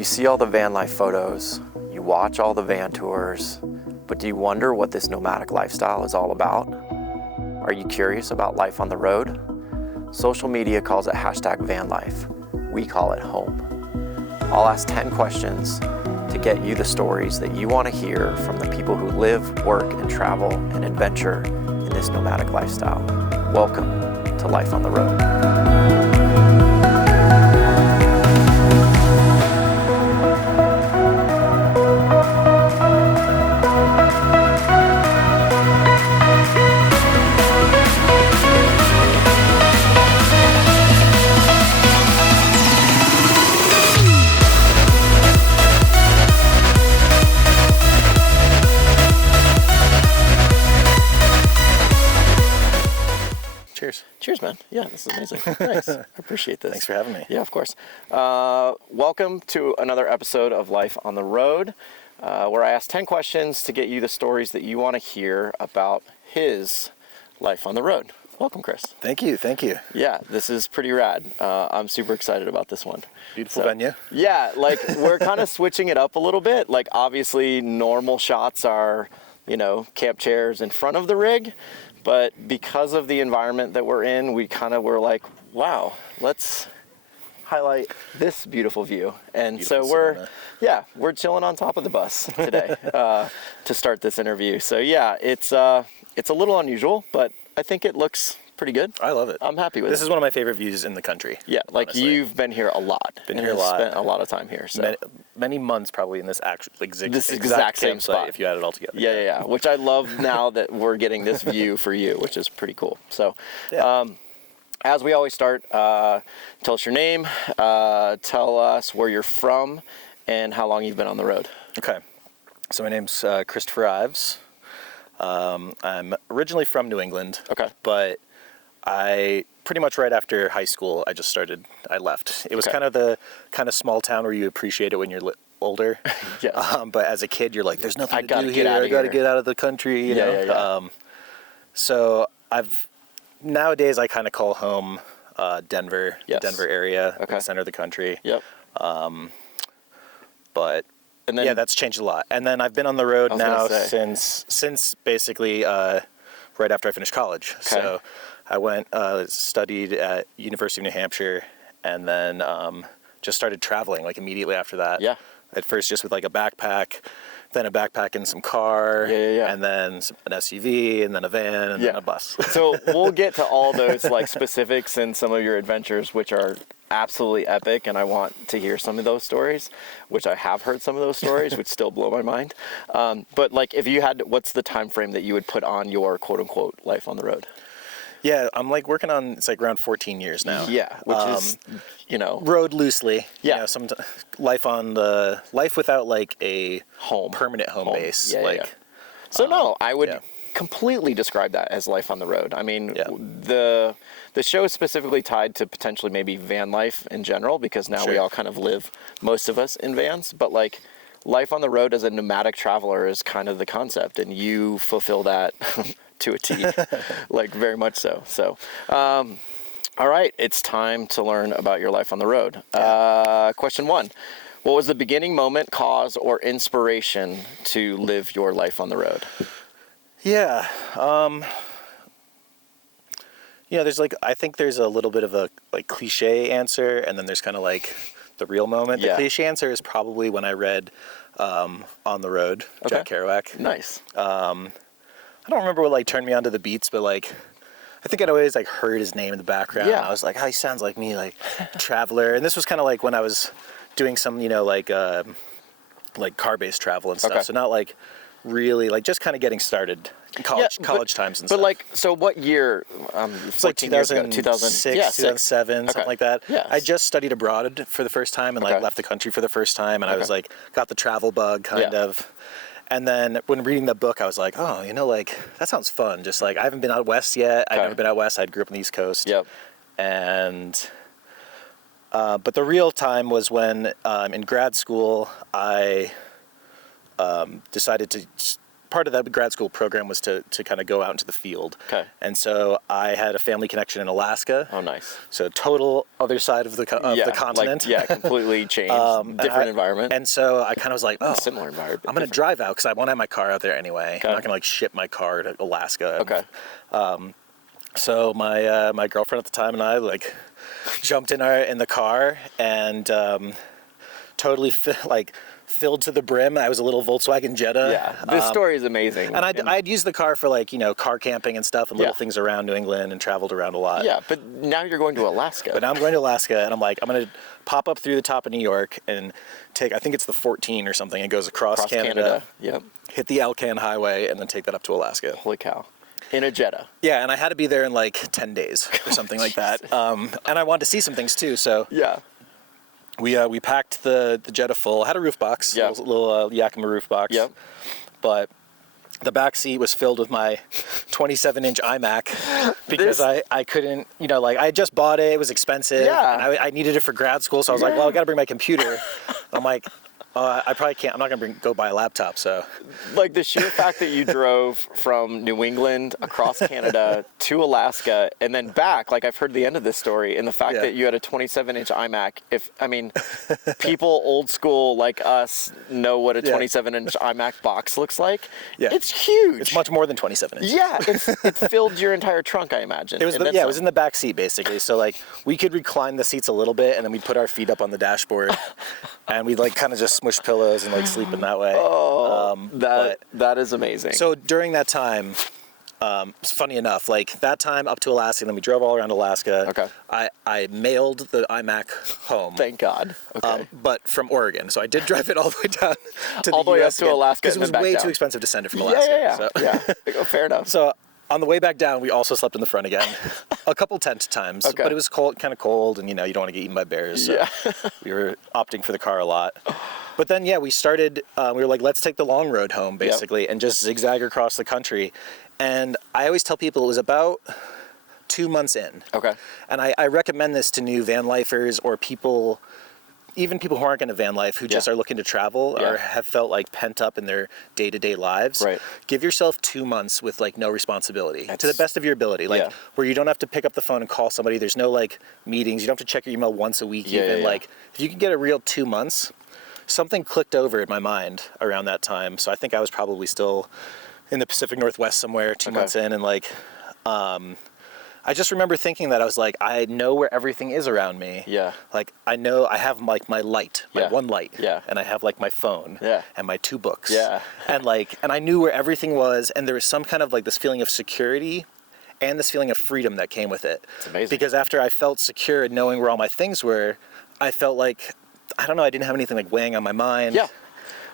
You see all the van life photos, you watch all the van tours, but do you wonder what this nomadic lifestyle is all about? Are you curious about life on the road? Social media calls it #vanlife. We call it home. I'll ask 10 questions to get you the stories that you want to hear from the people who live, work, and travel and adventure in this nomadic lifestyle. Welcome to Life on the Road. Cheers. Cheers, man. Yeah, this is amazing. Thanks. I appreciate this. Thanks for having me. Yeah, of course. Welcome to another episode of Life on the Road, where I ask 10 questions to get you the stories that you want to hear about his life on the road. Welcome, Chris. Thank you. Thank you. Yeah, this is pretty rad. I'm super excited about this one. Beautiful venue. Yeah, like we're kind of switching it up a little bit. Like obviously normal shots are, camp chairs in front of the rig. But because of the environment that we're in, we kind of were like, wow, let's highlight this beautiful view. And Beautiful so Sedona. we're chilling on top of the bus today to start this interview. So yeah, it's a little unusual, but I think it looks pretty good. I love it. I'm happy with it. This is one of my favorite views in the country. Yeah, like honestly. you've been here a lot. Been here a lot. Spent a lot of time here. So. Many months probably in this exact same spot if you add it all together. Yeah. Which I love now that we're getting this view for you, which is pretty cool. So, as we always start, tell us your name, tell us where you're from, and how long you've been on the road. Okay. So my name's Christopher Ives. I'm originally from New England. Okay. But I pretty much right after high school, I left. It was kind of the small town where you appreciate it when you're older. Yes. But as a kid, you're like, there's nothing to do get here. out of I got to here. get out of the country. You know? Yeah. So nowadays I kind of call home Denver, Yes. the Denver area, Okay. the center of the country. Yep. But And then, that's changed a lot. And then I've been on the road now since basically right after I finished college. Okay. So I went studied at University of New Hampshire, and then just started traveling like immediately after that. Yeah. At first just with like a backpack, then a backpack and some car, Yeah. and then an SUV, and then a van, and then a bus. So we'll get to all those like specifics and some of your adventures, which are absolutely epic, and I want to hear some of those stories, which I have heard some of those stories, which still blow my mind. But like, if you had, what's the time frame that you would put on your quote unquote life on the road? Yeah, I'm like working on, it's like around 14 years now. Yeah, which is, road loosely. Yeah. Life without like a home, permanent home base. Yeah. So no, I would yeah. completely describe that as life on the road. I mean, the show is specifically tied to potentially maybe van life in general, because now we all kind of live, most of us, in vans. But like, life on the road as a nomadic traveler is kind of the concept, and you fulfill that to a T, like very much so. So, all right, it's time to learn about your life on the road. Question 1. What was the beginning moment, cause, or inspiration to live your life on the road? Yeah. There's like, I think there's a little bit of a like cliche answer, and then there's kind of like the real moment. Yeah. The cliche answer is probably when I read On the Road, Jack Kerouac. Nice. I don't remember what like turned me onto the beats, but like I think I'd always like heard his name in the background. Yeah. I was like, oh, he sounds like me, like traveler. And this was kind of like when I was doing some, like car-based travel and stuff. Okay. So not like really like just kind of getting started in college times and stuff. But like, so what year? It's like 2006, yeah, 2007, something like that. Yes. I just studied abroad for the first time and like left the country for the first time, and I was like, got the travel bug kind of. And then when reading the book, I was like, oh, like that sounds fun. Just like, I haven't been out west yet. I've never been out west. I grew up on the East Coast. Yep. And, but the real time was when in grad school, I decided to part of that grad school program was to kind of go out into the field. Okay. And so I had a family connection in Alaska. Oh, nice. So total other side of the continent. Like, completely changed, different environment. And so I kind of was like, oh, similar environment. I'm going to drive out because I want to have my car out there anyway. Okay. I'm not going to like ship my car to Alaska. Okay. So my girlfriend at the time and I like jumped in the car and totally filled to the brim. I was a little Volkswagen Jetta. Yeah, this story is amazing. And I'd used the car for like, car camping and stuff and little things around New England and traveled around a lot. Yeah, but now you're going to Alaska. But now I'm going to Alaska and I'm going to pop up through the top of New York and take, I think it's the 14 or something. It goes across Canada. Yep. Hit the Alcan Highway and then take that up to Alaska. Holy cow. In a Jetta. Yeah, and I had to be there in like 10 days or something like that. And I wanted to see some things too, so. Yeah. We packed the Jetta full. I had a roof box, little Yakima roof box. Yep. But the back seat was filled with my 27-inch iMac because I couldn't, I had just bought it. It was expensive. Yeah. And I needed it for grad school, so I was like, well, I got to bring my computer. I'm like, I probably can't. I'm not gonna go buy a laptop. So, like the sheer fact that you drove from New England across Canada to Alaska and then back, like I've heard the end of this story, and the fact that you had a 27-inch iMac. People old school like us know what a 27-inch iMac box looks like. Yeah. It's huge. It's much more than 27 inches. Yeah, it filled your entire trunk, I imagine. It was it was in the back seat basically. So like we could recline the seats a little bit, and then we'd put our feet up on the dashboard, and we'd like kind of just smush pillows and like sleep in that way. That is amazing. So during that time, it's funny enough, like that time up to Alaska, and then we drove all around Alaska. Okay. I mailed the iMac home. Thank God. Okay. But from Oregon, so I did drive it all the way down to all the way up to Alaska because it was way too expensive to send it from Alaska. Yeah. Fair enough. So on the way back down, we also slept in the front again, a couple tent times, but it was kind of cold, and you don't want to get eaten by bears. So we were opting for the car a lot. But then, we started, we were like, let's take the long road home, basically, and just zigzag across the country. And I always tell people it was about 2 months in. Okay. And I recommend this to new van lifers or people, even people who aren't going to van life, who just are looking to travel or have felt like pent up in their day-to-day lives. Right. Give yourself 2 months with like no responsibility to the best of your ability. Like where you don't have to pick up the phone and call somebody. There's no like meetings. You don't have to check your email once a week even. Like if you can get a real 2 months, something clicked over in my mind around that time. So I think I was probably still in the Pacific Northwest somewhere 2 months in, and like I just remember thinking that I was like, I know where everything is around me. Yeah. Like I know I have like my light, my one light. Yeah. And I have like my phone. Yeah. And my 2 books. Yeah. And I knew where everything was, and there was some kind of like this feeling of security and this feeling of freedom that came with it. It's amazing. Because after I felt secure in knowing where all my things were, I felt like, I don't know, I didn't have anything like weighing on my mind. Yeah.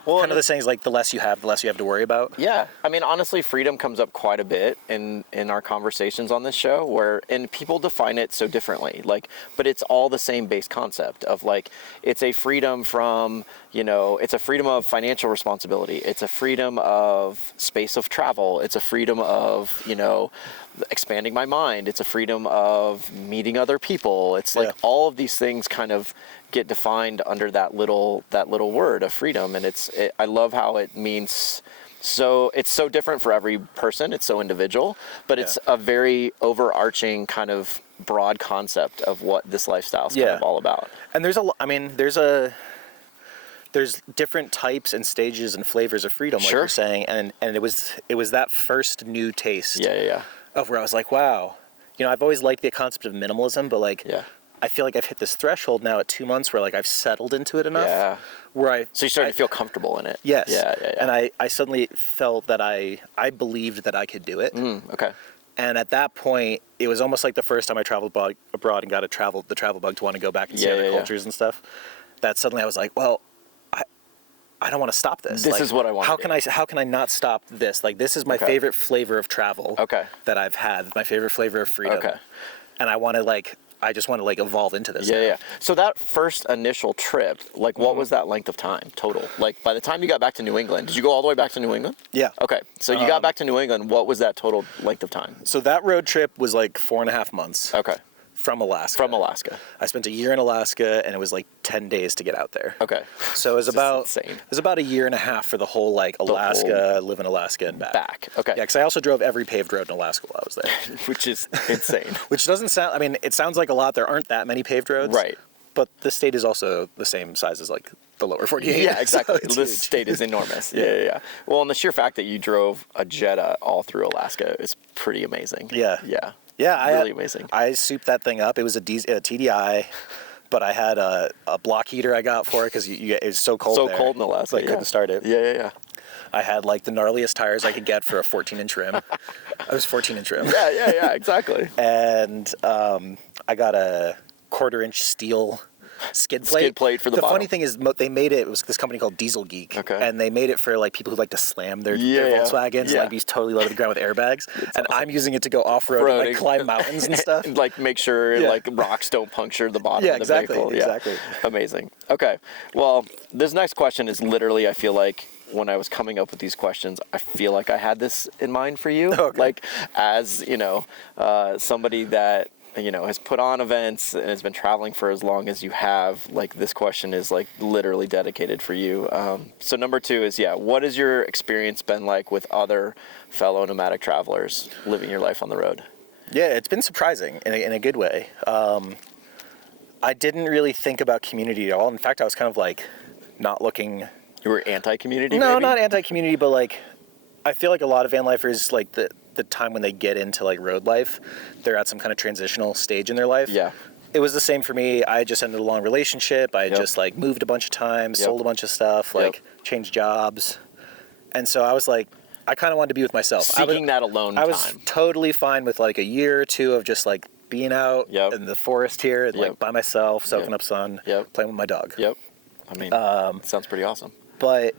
Well, kind of the saying is like the less you have to worry about. Yeah. I mean, honestly, freedom comes up quite a bit in our conversations on this show, and people define it so differently. Like, but it's all the same base concept of like, it's a freedom from, it's a freedom of financial responsibility. It's a freedom of space of travel. It's a freedom of, expanding my mind. It's a freedom of meeting other people. It's like all of these things kind of get defined under that little word of freedom, and I love how it means it's so different for every person. It's so individual, but it's a very overarching kind of broad concept of what this lifestyle is kind of all about. And there's different types and stages and flavors of freedom, like you're saying, and it was that first new taste of where I was like, wow, I've always liked the concept of minimalism, but like I feel like I've hit this threshold now at 2 months where like I've settled into it enough where so you started to feel comfortable in it. Yes. And I suddenly felt that I believed that I could do it. Okay. And at that point, it was almost like the first time I traveled abroad and got the travel bug to want to go back and see other cultures and stuff, that suddenly I was like, well, I don't want to stop this. This is what I want. How can I not stop this? Like, this is my favorite flavor of travel that I've had, my favorite flavor of freedom. Okay. And I just want to evolve into this. Yeah. So that first initial trip, what was that length of time total? Like, by the time you got back to New England, did you go all the way back to New England? Yeah. Okay. So you got back to New England. What was that total length of time? So that road trip was 4.5 months. Okay. From Alaska. From Alaska. I spent a year in Alaska, and it was like 10 days to get out there. Okay. So it was about insane. It was about a year and a half for the whole like Alaska, live in Alaska and back. Back. Okay. Yeah, because I also drove every paved road in Alaska while I was there. Which is insane. Which doesn't sound. I mean, it sounds like a lot. There aren't that many paved roads. Right. But the state is also the same size as like the lower 48. Yeah, exactly. So This state is enormous. Yeah. Well, and the sheer fact that you drove a Jetta all through Alaska is pretty amazing. Yeah. Yeah. Yeah, really amazing. I souped that thing up. It was a TDI, but I had a block heater I got for it because it was so cold. So cold in Alaska. I couldn't start it. Yeah. I had like the gnarliest tires I could get for a 14-inch rim. I was 14-inch rim. Yeah, exactly. And I got a 1/4-inch steel skid plate for the The bottom. funny thing is they made it was this company called Diesel Geek. Okay. And they made it for like people who like to slam their Volkswagens and like be totally low to the ground with airbags. And awesome. I'm using it to go off-road and like climb mountains and stuff. And like make sure like rocks don't puncture the bottom of the vehicle. Exactly. Amazing. Okay. Well, this next question is literally, I feel like, when I was coming up with these questions, I feel like I had this in mind for you. Okay. Like, as, somebody that, has put on events and has been traveling for as long as you have, like, this question is, like, literally dedicated for you. So number 2 is, what has your experience been like with other fellow nomadic travelers living your life on the road? Yeah, it's been surprising in a good way. I didn't really think about community at all. In fact, I was kind of, like, not looking... You were anti-community, No, maybe? not anti-community, but, like, I feel like a lot of van lifers, like, the time when they get into like road life, they're at some kind of transitional stage in their life. Yeah. It was the same for me. I just ended a long relationship. I just like moved a bunch of times, sold a bunch of stuff, like changed jobs. And so I was like, I kind of wanted to be with myself. Seeking that alone time. I was totally fine with like a year or two of just like being out in the forest here, like by myself, soaking up sun, playing with my dog. Yep. I mean, sounds pretty awesome. But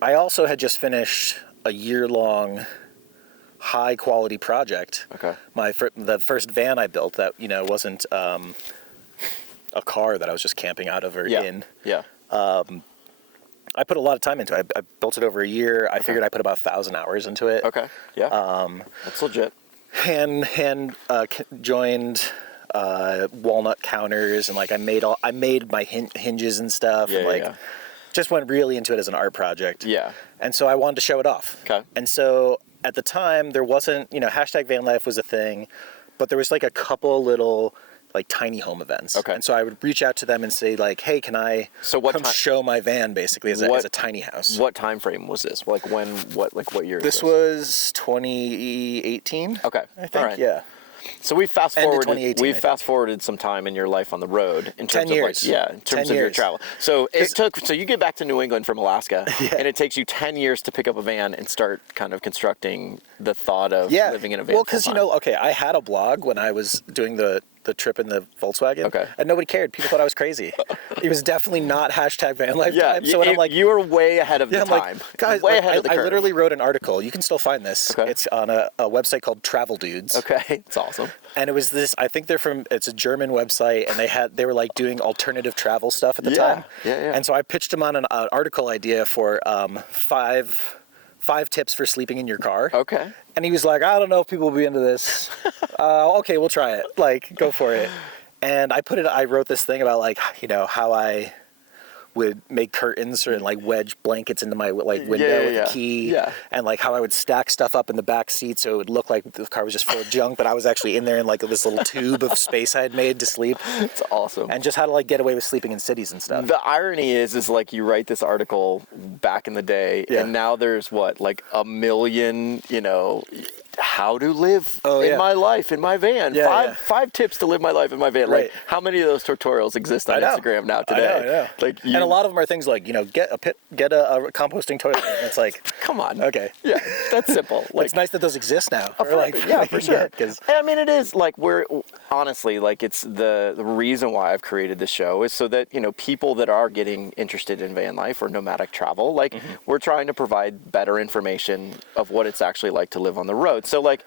I also had just finished a year-long high quality project. Okay. The first van I built that wasn't a car that I was just camping out of or in. Yeah. I put a lot of time into it. I built it over a year. I figured I put about 1,000 hours into it. Okay. Yeah. That's legit. Hand joined walnut counters and like I made my hinges and stuff. Yeah. And, like just went really into it as an art project. Yeah. And so I wanted to show it off. Okay. And so at the time, there wasn't, hashtag van life was a thing, but there was like a couple little like tiny home events. Okay. And so I would reach out to them and say like, hey, can I come show my van basically as a tiny house? What time frame was this? Like what year? This was 2018. Okay. I think. All right. Yeah. So we fast End forwarded some time in your life on the road in terms 10 years. of in terms of your travel. So you get back to New England from Alaska and it takes you 10 years to pick up a van and start kind of constructing the thought of living in a van. Well, because I had a blog when I was doing the trip in the Volkswagen. Okay. And nobody cared. People thought I was crazy. It was definitely not hashtag van life time. So I'm like, you were way ahead of the time. Like, guys, way ahead of the curve. I literally wrote an article. You can still find this. Okay. It's on a website called Travel Dudes. Okay, it's awesome. And it was this. I think it's a German website, and they were like doing alternative travel stuff at the time. Yeah. And so I pitched them on an article idea for 5 tips for sleeping in your car. Okay. And he was like, I don't know if people will be into this. Okay, we'll try it. Like, go for it. And I wrote this thing about like, how I would make curtains and like wedge blankets into my like window with a key. Yeah. And like how I would stack stuff up in the back seat so it would look like the car was just full of junk, but I was actually in there in like this little tube of space I had made to sleep. It's awesome. And just how to like get away with sleeping in cities and stuff. The irony is like you write this article back in the day and now there's like 1 million, how to live in my life, in my van. Five tips to live my life in my van. Right. Like, how many of those tutorials exist on Instagram now today? I know. Like, and a lot of them are things like, get a composting toilet. And it's like, come on. Okay. Yeah, that's simple. Like, it's nice that those exist now. For sure. I mean, it is like honestly, like it's the reason why I've created this show is so that, people that are getting interested in van life or nomadic travel, like we're trying to provide better information of what it's actually like to live on the road. So like,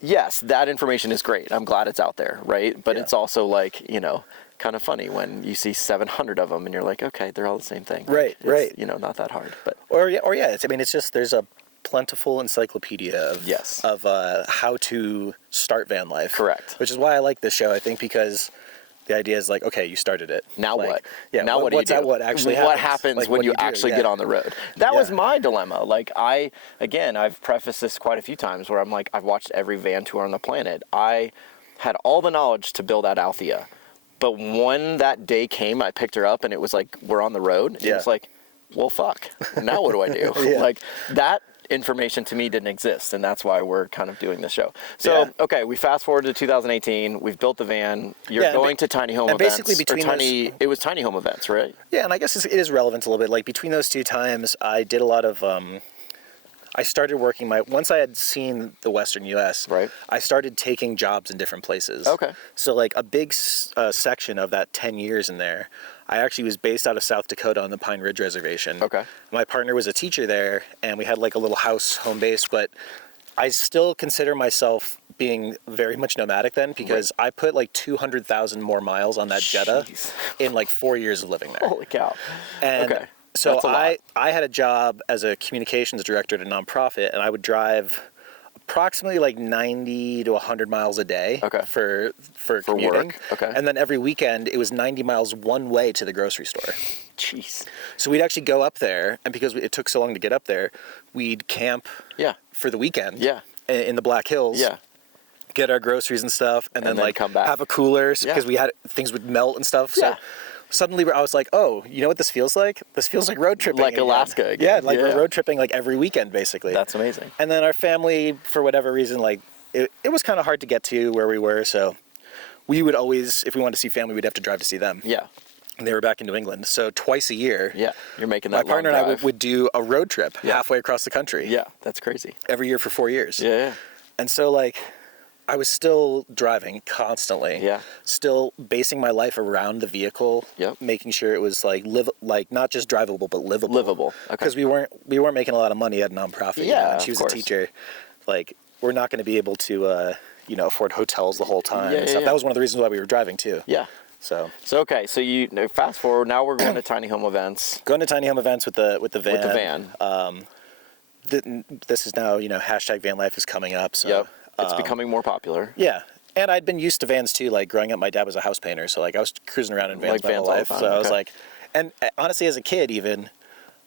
yes, that information is great. I'm glad it's out there, right? But it's also like, kind of funny when you see 700 of them and you're like, okay, they're all the same thing. Right. It's, not that hard. But it's just there's a plentiful encyclopedia of how to start van life. Correct. Which is why I like this show, I think, because the idea is like, okay, you started it. Now like, what? Yeah. Now what do you do? What actually happens? What happens like, when what you do do? actually get on the road? That was my dilemma. Like I've prefaced this quite a few times where I'm like, I've watched every van tour on the planet. I had all the knowledge to build out Althea. But when that day came, I picked her up and it was like, we're on the road. It was like, well, fuck. Now what do I do? Like that information to me didn't exist. And that's why we're kind of doing this show. So, okay, we fast forward to 2018. We've built the van. You're going to tiny home events. Basically it was tiny home events, right? Yeah, and I guess it is relevant a little bit. Like between those two times, I did a lot of... I started working once I had seen the Western U.S., right. I started taking jobs in different places. Okay. So like a big section of that 10 years in there, I actually was based out of South Dakota on the Pine Ridge Reservation. Okay. My partner was a teacher there, and we had like a little house home base, but I still consider myself being very much nomadic then, because I put like 200,000 more miles on that Jetta in like 4 years of living there. Holy cow. And so I had a job as a communications director at a nonprofit, and I would drive approximately like 90 to 100 miles a day for commuting. Work. Okay. And then every weekend, it was 90 miles one way to the grocery store. Jeez. So we'd actually go up there, and because it took so long to get up there, we'd camp for the weekend in the Black Hills. Yeah. Get our groceries and stuff, and then like come back. have a cooler because we had things would melt and stuff. So suddenly I was like, oh, you know what this feels like? This feels like road tripping. Like again. Alaska again. Yeah, like we're road tripping like every weekend, basically. That's amazing. And then our family, for whatever reason, like it was kind of hard to get to where we were. So we would always, if we wanted to see family, we'd have to drive to see them. Yeah. And they were back in New England. So twice a year. Yeah, you're making that my partner long drive. and I would do a road trip halfway across the country. Yeah, that's crazy. Every year for 4 years. Yeah. And so like... I was still driving constantly. Yeah. Still basing my life around the vehicle. Yep. Making sure it was like not just drivable but livable. Livable. Okay. Because we weren't making a lot of money at a nonprofit. Yeah. And she was a teacher. Like we're not going to be able to afford hotels the whole time and stuff. Yeah. That was one of the reasons why we were driving too. Yeah. So okay. So you fast forward. Now we're going to tiny home events. Going to tiny home events with the van. With the van. This is now hashtag van life is coming up. So. Yep. It's becoming more popular. Yeah. And I'd been used to vans too. Like growing up, my dad was a house painter. So like I was cruising around in vans my whole life. So I was like, and honestly, as a kid even,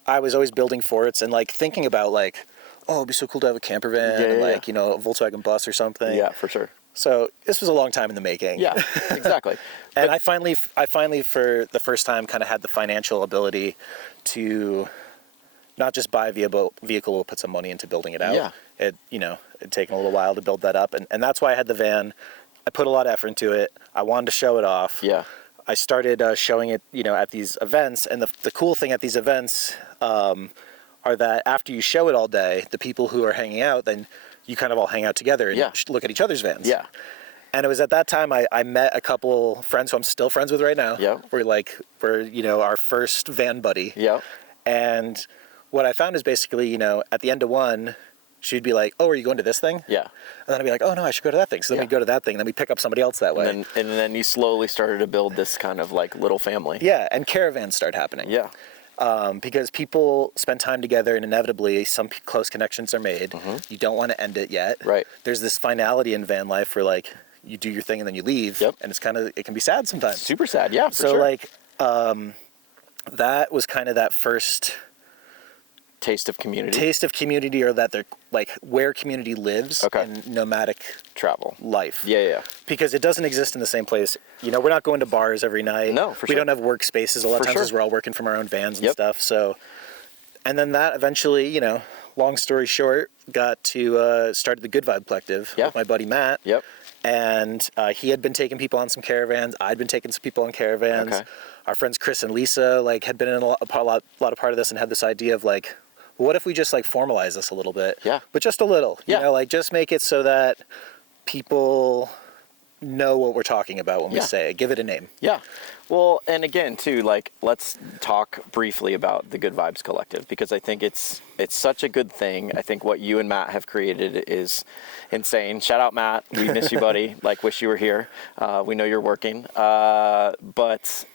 I was always building forts and like thinking about like, oh, it'd be so cool to have a camper van and like, a Volkswagen bus or something. Yeah, for sure. So this was a long time in the making. Yeah, exactly. And I finally for the first time kind of had the financial ability to not just buy a vehicle, put some money into building it out. Yeah. It'd taken a little while to build that up. And that's why I had the van. I put a lot of effort into it. I wanted to show it off. Yeah. I started showing it, at these events. And the cool thing at these events are that after you show it all day, the people who are hanging out, then you kind of all hang out together and look at each other's vans. Yeah. And it was at that time I met a couple friends who I'm still friends with right now. Yeah. We're our first van buddy. Yeah. And what I found is basically, at the end of one, she'd be like, oh, are you going to this thing? Yeah. And then I'd be like, oh, no, I should go to that thing. So then we'd go to that thing, and then we'd pick up somebody else that way. And then you slowly started to build this kind of like little family. Yeah, and caravans start happening. Yeah. Because people spend time together, and inevitably some close connections are made. Mm-hmm. You don't want to end it yet. Right. There's this finality in van life where like you do your thing and then you leave. Yep. And it can be sad sometimes. Super sad, yeah. So like that was kind of that first taste of community, or that they're like where community lives in nomadic travel life. Yeah. Because it doesn't exist in the same place. We're not going to bars every night. No, for sure. We don't have workspaces a lot of times because we're all working from our own vans and stuff. So, and then that eventually, long story short, got to started the Goodvibes Collective with my buddy Matt. Yep. And he had been taking people on some caravans. I'd been taking some people on caravans. Okay. Our friends Chris and Lisa had been in a lot of part of this and had this idea of like, what if we just formalize this a little bit? Yeah. But just a little. Just make it so that people know what we're talking about when we say it. Give it a name. Yeah. Well, and again, too, let's talk briefly about the Goodvibes Collective, because I think it's such a good thing. I think what you and Matt have created is insane. Shout out, Matt. We miss you, buddy. Wish you were here. We know you're working. But,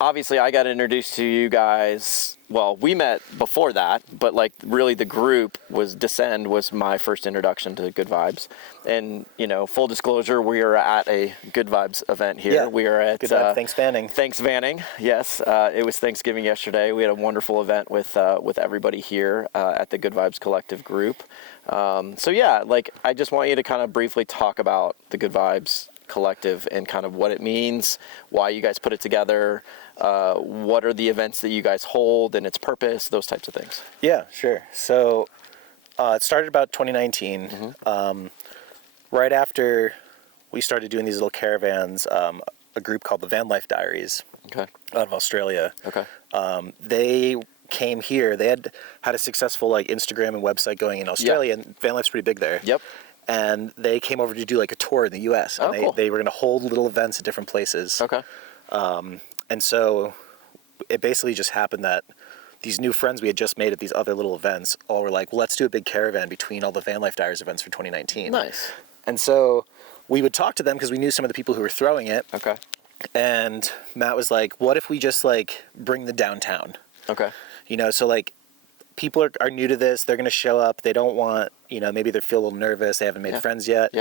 obviously I got introduced to you guys. Well, we met before that, but like really the group Descend was my first introduction to Good Vibes. And, you know, full disclosure, we are at a Good Vibes event here. Yeah. We are at Thanks Vanning. Thanks Vanning. Yes. It was Thanksgiving yesterday. We had a wonderful event with everybody here at the Goodvibes Collective group. So yeah, like I just want you to kind of briefly talk about the Goodvibes Collective and kind of what it means, why you guys put it together, what are the events that you guys hold and its purpose, those types of things. Yeah, sure. So it started about 2019. Right after we started doing these little caravans, a group called the Van Life Diaries out of Australia. They came here. They had a successful like Instagram and website going in Australia, and Van Life's pretty big there. And they came over to do like a tour in the U.S. And they were going to hold little events at different places. And so it basically just happened that these new friends we had just made at these other little events all were like, well, let's do a big caravan between all the Van Life Diaries events for 2019. Nice. And so we would talk to them because we knew some of the people who were throwing it. And Matt was like, what if we just like bring the downtown? You know, so like people are new to this. They're going to show up. They don't want, you know, maybe they feel a little nervous. They haven't made friends yet.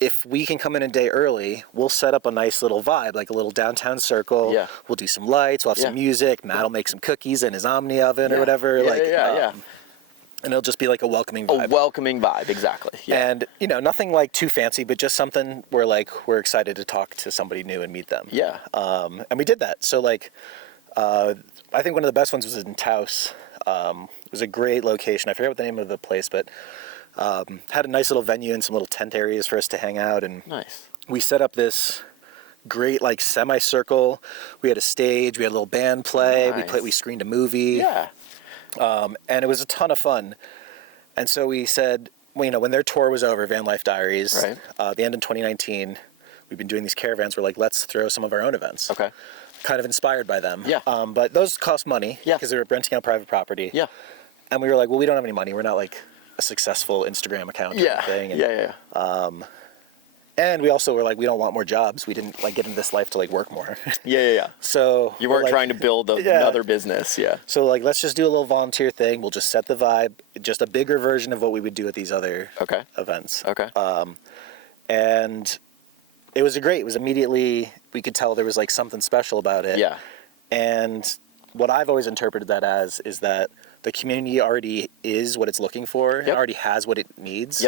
If we can come in a day early, we'll set up a nice little vibe, like a little downtown circle. We'll do some lights. We'll have some music. Matt will make some cookies in his Omni oven or whatever. And it'll just be like a welcoming vibe. A welcoming vibe, exactly. And, you know, nothing like too fancy, but just something where like we're excited to talk to somebody new and meet them. And we did that. So like, I think one of the best ones was in Taos. It was a great location. I forget what the name of the place, but had a nice little venue and some little tent areas for us to hang out. And we set up this great like semicircle. We had a stage. We had a little band play. We screened a movie. And it was a ton of fun. And so we said, well, you know, when their tour was over, Van Life Diaries, the end of 2019, we've been doing these caravans. We're like, let's throw some of our own events. Kind of inspired by them. But those cost money because they were renting out private property. And we were like, well, we don't have any money. We're not like a successful Instagram account or anything. And, and we also were like, we don't want more jobs. We didn't like get into this life to like work more. So you weren't like, trying to build another business. So like, let's just do a little volunteer thing. We'll just set the vibe, just a bigger version of what we would do at these other events. And it was great. It was immediately, we could tell there was like something special about it. And what I've always interpreted that as is that the community already is what it's looking for. It already has what it needs.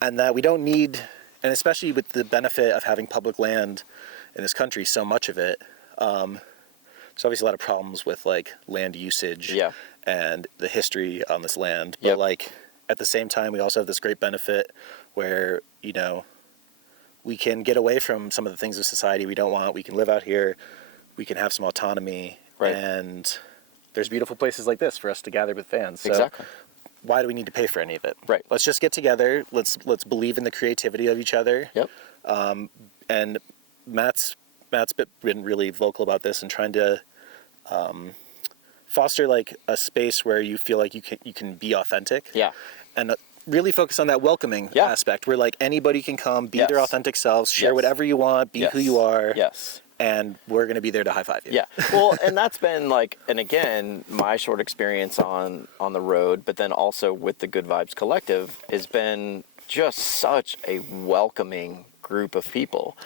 And that we don't need, and especially with the benefit of having public land in this country, so much of it, there's obviously a lot of problems with like land usage and the history on this land. But like at the same time, we also have this great benefit where, you know, we can get away from some of the things of society we don't want. We can live out here. We can have some autonomy. And there's beautiful places like this for us to gather with fans. So why do we need to pay for any of it? Let's just get together. Let's believe in the creativity of each other. And Matt's been really vocal about this and trying to foster like a space where you feel like you can be authentic. And really focus on that welcoming aspect where like anybody can come, be their authentic selves, share whatever you want, be who you are. And we're going to be there to high five you. Well, and that's been like, and again, my short experience on the road, but then also with the Good Vibes Collective has been just such a welcoming group of people.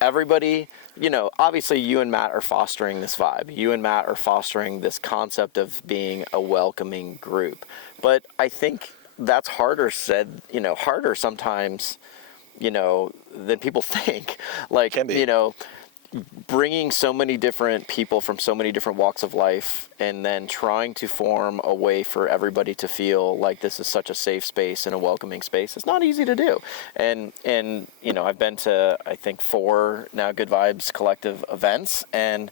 Everybody, you know, obviously you and Matt are fostering this vibe. You and Matt are fostering this concept of being a welcoming group. But I think that's harder said, you know, harder sometimes, you know, than people think. Like, you know, bringing so many different people from so many different walks of life and then trying to form a way for everybody to feel like this is such a safe space and a welcoming space. It's not easy to do. And you know, I've been to, I think, 4 now Good Vibes Collective events, and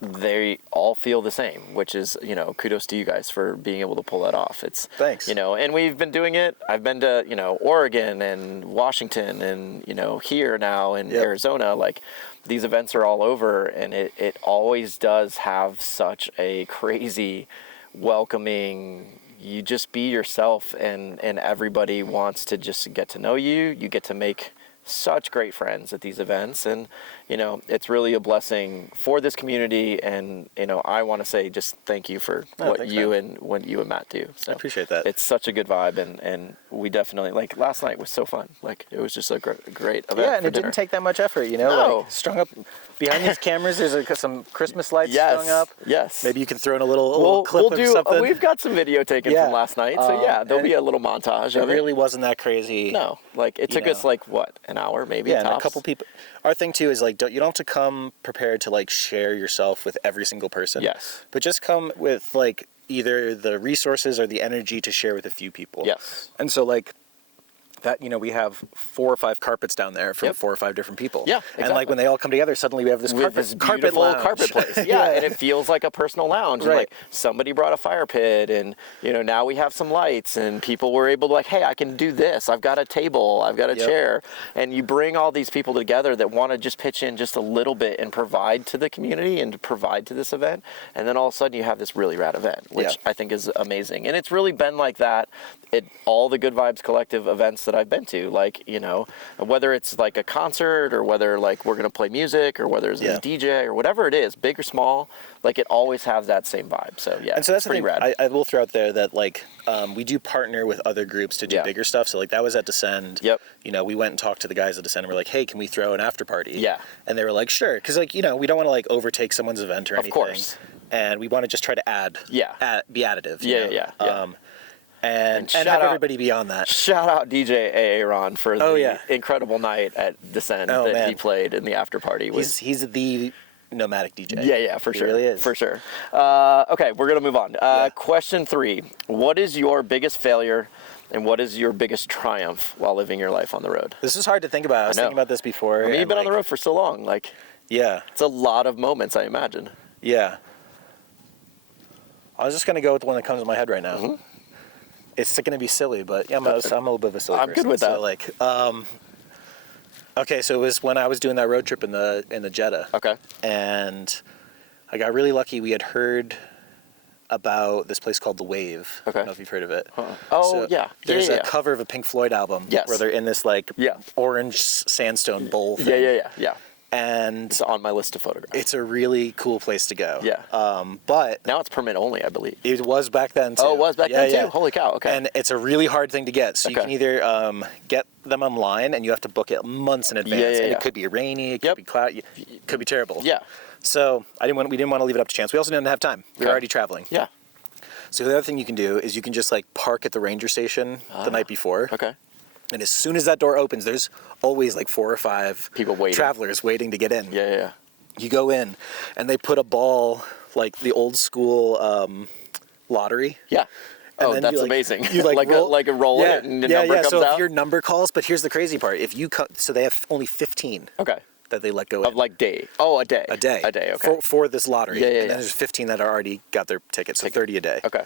they all feel the same, which is, you know, kudos to you guys for being able to pull that off. It's you know, and we've been doing it. I've been to, you know, Oregon and Washington and, you know, here now in Arizona. Like, these events are all over, and it always does have such a crazy welcoming, you just be yourself, and everybody wants to just get to know you. You get to make such great friends at these events, and you know, it's really a blessing for this community. And you know, I want to say just thank you for what you and Matt do. So I appreciate that. It's such a good vibe, and we definitely, like, last night was so fun. Like, it was just a great event. Yeah, and it didn't take that much effort, you know. No. Like, strung up behind these cameras. There's some Christmas lights strung up. Yes. Maybe you can throw in a little clip of something. We've got some video taken from last night, so there'll be a little montage of it. It really wasn't that crazy. No, like it took us like what, an hour maybe. Yeah, tops? and a couple people. Our thing too is like, you don't have to come prepared to like share yourself with every single person. Yes. But just come with like either the resources or the energy to share with a few people. Yes. And so like that, you know, we have 4 or 5 carpets down there from 4 or 5 different people. Yeah, exactly. And like when they all come together, suddenly we have this carpet lounge. Carpet place. Yeah, and it feels like a personal lounge. Right. And like somebody brought a fire pit, and you know, now we have some lights, and people were able to like, hey, I can do this. I've got a table. I've got a chair. And you bring all these people together that want to just pitch in just a little bit and provide to the community and to provide to this event. And then all of a sudden you have this really rad event, which I think is amazing. And it's really been like that at all the Goodvibes Collective events that I've been to. Like, you know, whether it's like a concert or whether like we're going to play music or whether it's a DJ or whatever it is, big or small, like it always has that same vibe. So yeah, and so that's pretty the thing. rad. I will throw out there that like we do partner with other groups to do bigger stuff. So like that was at Descend. Yep. You know, we went and talked to the guys at Descend and we're like, hey, can we throw an after party? Yeah. And they were like, sure, because like, you know, we don't want to like overtake someone's event or anything. Of course. And we want to just try to be additive. Yeah. And have everybody be on that. Shout out DJ Aaron for the incredible night at Descend that he played in the after party. He's the nomadic DJ. Yeah, for sure. He really is. For sure. Okay, we're going to move on. Question 3. What is your biggest failure and what is your biggest triumph while living your life on the road? This is hard to think about. I was thinking about this before. I mean, you've been on the road for so long. Like, it's a lot of moments, I imagine. Yeah. I was just going to go with the one that comes to my head right now. Mm-hmm. It's going to be silly, but I'm a little bit of a silly person. I'm good with that. So like, okay, so it was when I was doing that road trip in the Jetta. Okay. And I got really lucky. We had heard about this place called The Wave. Okay. I don't know if you've heard of it. Oh, so yeah. There's a cover of a Pink Floyd album where they're in this like orange sandstone bowl thing. Yeah. And it's on my list of photographs. It's a really cool place to go. Yeah. But now it's permit only, I believe. It was back then too. Oh, it was back then too? Holy cow, okay. And it's a really hard thing to get. So you can either get them online and you have to book it months in advance. And it could be rainy, it could be cloudy, it could be terrible. Yeah. So we didn't want to leave it up to chance. We also didn't have time. We were already traveling. Yeah. So the other thing you can do is you can just like park at the ranger station the night before. Okay. And as soon as that door opens, there's always like 4 or 5 people waiting, travelers waiting to get in. Yeah. You go in, and they put a ball, like the old school lottery. Yeah. And that's amazing. You like roll it, and the number comes so out. If your number calls, but here's the crazy part: if you so they have only 15. Okay. That they let go in. Of like day. Oh, a day. A day. Okay. For this lottery. Yeah. And then there's 15 that already got their tickets, so 30 a day. Okay.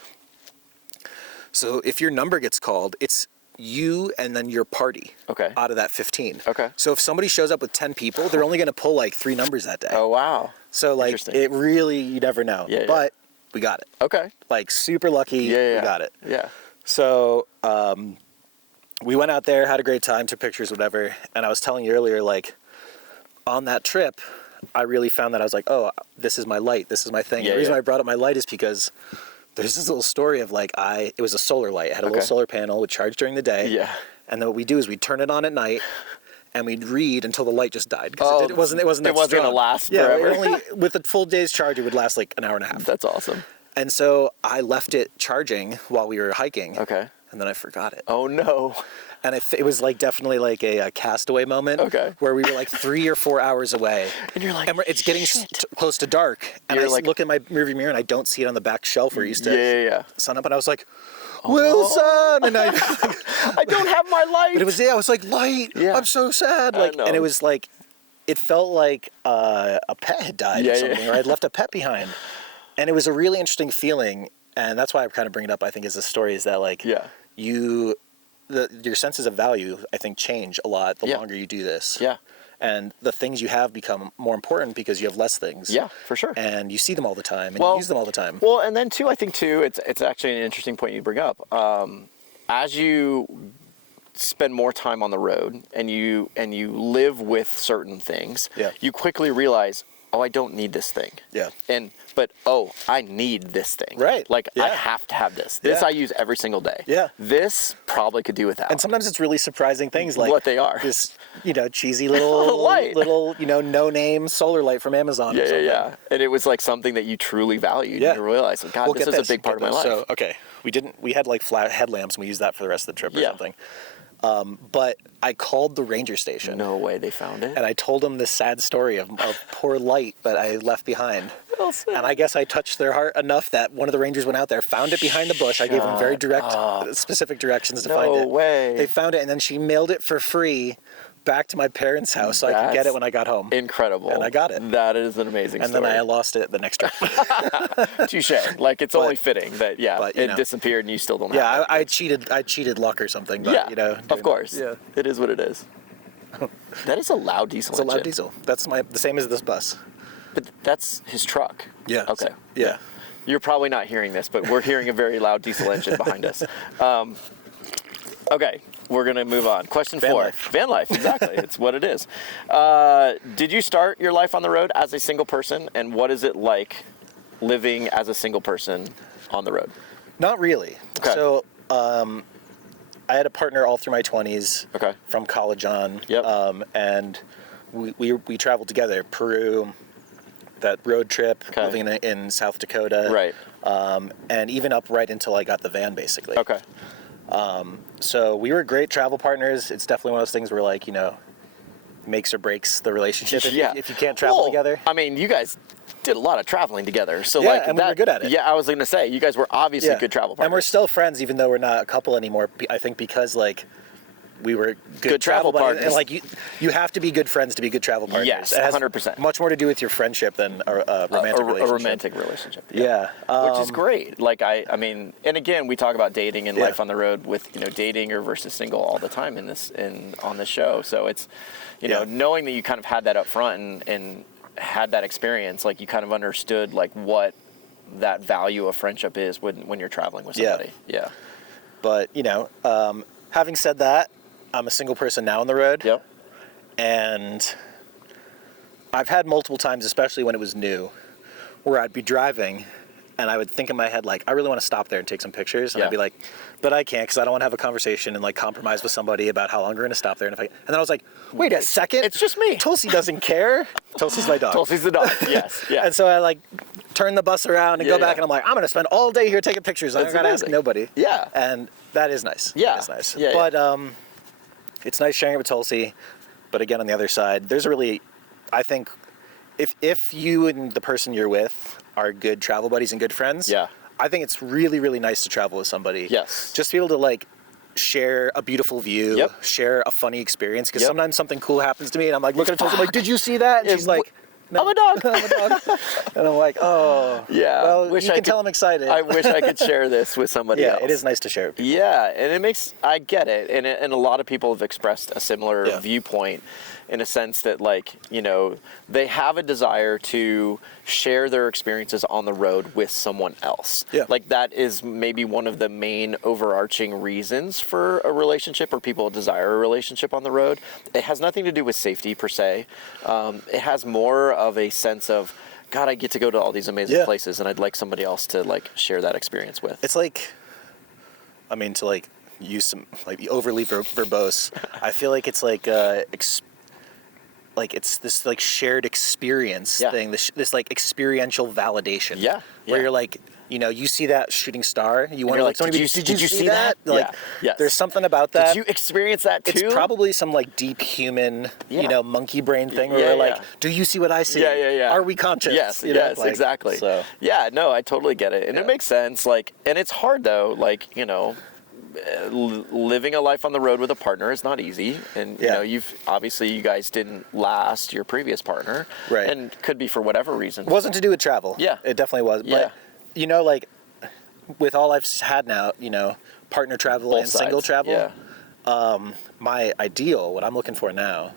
So if your number gets called, it's you and then your party out of that 15. Okay. So if somebody shows up with 10 people, they're only going to pull like 3 numbers that day. Oh, wow. So like it really, you never know. Yeah. But we got it. Okay. Like super lucky. Yeah. We got it. Yeah. So we went out there, had a great time, took pictures, whatever. And I was telling you earlier, like on that trip, I really found that I was like, oh, this is my light. This is my thing. The reason I brought up my light is because there's this little story of like it was a solar light. It had a little solar panel, would charge during the day. Yeah. And then what we do is we'd turn it on at night and we'd read until the light just died. Because it wasn't going to last forever. With a full day's charge, it would last like an hour and a half. That's awesome. And so I left it charging while we were hiking. Okay. And then I forgot it. Oh no. And it was like definitely like a castaway moment. Okay. Where we were like 3 or 4 hours away. And you're like, it's getting close to dark. And I look in my rearview mirror and I don't see it on the back shelf where you used to sun up. And I was like, Wilson! And I don't have my light. But it was, I was like, light. Yeah. I'm so sad. Like, and it was like, it felt like a pet had died or something, or I'd left a pet behind. And it was a really interesting feeling. And that's why I kind of bring it up, I think, is the story is that like, your senses of value, I think, change a lot the longer you do this. Yeah. And the things you have become more important because you have less things. Yeah, for sure. And you see them all the time, and you use them all the time. Well, and then too, I think too, it's actually an interesting point you bring up. As you spend more time on the road and you live with certain things, you quickly realize, oh, I don't need this thing. Yeah. But I need this thing. Right. Like I have to have this. This I use every single day. Yeah. This probably could do without. And sometimes it's really surprising things like what they are. This, cheesy little light. little, no name solar light from Amazon or something. Yeah. And it was like something that you truly valued. Yeah. And you realized, God, this is a big part of my life. So, we had like flat headlamps and we used that for the rest of the trip or something. But I called the ranger station. No way they found it. And I told them this sad story of poor light that I left behind. And I guess I touched their heart enough that one of the rangers went out there, found it behind the bush. I gave them very specific directions to find it. No way. They found it, and then she mailed it for free back to my parents' house so I could get it when I got home. Incredible. And I got it. That is an amazing story. And then I lost it the next trip. Touche. Like, it's only fitting that, it disappeared and you still don't have it. Yeah, I cheated luck or something. But, of course. Yeah. It is what it is. That is a loud diesel engine. It's a loud diesel. That's the same as this bus. But that's his truck. Yeah. Okay. Yeah. You're probably not hearing this, but we're hearing a very loud diesel engine behind us. Okay, we're going to move on. Question 4. Van life, exactly. It's what it is. Did you start your life on the road as a single person, and what is it like living as a single person on the road? Not really. Okay. So, I had a partner all through my 20s from college on. Yep. And we traveled together, Peru, that road trip, living in South Dakota. Right. And even up right until I got the van, basically. Okay. So we were great travel partners. It's definitely one of those things where, like, makes or breaks the relationship if you can't travel together. I mean, you guys did a lot of traveling together. So and we were good at it. Yeah, I was going to say, you guys were obviously good travel partners. And we're still friends, even though we're not a couple anymore, I think because, like, we were good travel partners. And, like, you have to be good friends to be good travel partners. Yes, it has 100%. Much more to do with your friendship than a romantic relationship. A romantic relationship. Yeah. Which is great. Like, I mean, and again, we talk about dating and life on the road with, dating or versus single all the time on this show. So it's, knowing that you kind of had that up front and had that experience, like, you kind of understood, like, what that value of friendship is when you're traveling with somebody. Yeah. But, having said that, I'm a single person now on the road. Yep. And I've had multiple times, especially when it was new, where I'd be driving and I would think in my head, like, I really want to stop there and take some pictures. And I'd be like, but I can't because I don't want to have a conversation and, like, compromise with somebody about how long we're going to stop there. And then I was like, wait a second. It's just me. Tulsi doesn't care. Tulsi's my dog. Tulsi's the dog, yes. Yeah. And so I, like, turn the bus around and go back and I'm like, I'm going to spend all day here taking pictures. I'm not going to ask nobody. Yeah. And that is nice. Yeah. That is nice. Yeah, but it's nice sharing it with Tulsi. But again, on the other side, there's a really, I think, if you and the person you're with are good travel buddies and good friends, I think it's really, really nice to travel with somebody. Yes. Just to be able to, like, share a beautiful view, share a funny experience. Because sometimes something cool happens to me and I'm like, looking at Tulsi, I'm like, did you see that? And she's like, no. I'm a dog. I'm a dog. And I'm like, oh. Yeah. Well, you can tell I'm excited. I wish I could share this with somebody else. Yeah, it is nice to share with people. Yeah, and I get it. And a lot of people have expressed a similar viewpoint in a sense that, like, they have a desire to share their experiences on the road with someone else. Yeah. Like, that is maybe one of the main overarching reasons for a relationship, or people desire a relationship on the road. It has nothing to do with safety per se. It has more of a sense of, God, I get to go to all these amazing places, and I'd like somebody else to, like, share that experience with. It's like, I mean, to, like, use some, like, overly verbose, I feel like it's like it's this, like, shared experience thing, this like experiential validation. Yeah. Where you're like, you see that shooting star, you want to, like, did you see that? Like, there's something about that. Did you experience that too? It's probably some, like, deep human, monkey brain thing where we're like, do you see what I see? Yeah. Are we conscious? Yes, like, exactly. So. Yeah, no, I totally get it. And it makes sense. Like, and it's hard though, like, living a life on the road with a partner is not easy, and you guys didn't last your previous partner, right? And could be for whatever reason. It wasn't to do with travel. Yeah, it definitely was. Yeah, but like, with all I've had now, partner travel and single travel. Yeah. My ideal, what I'm looking for now,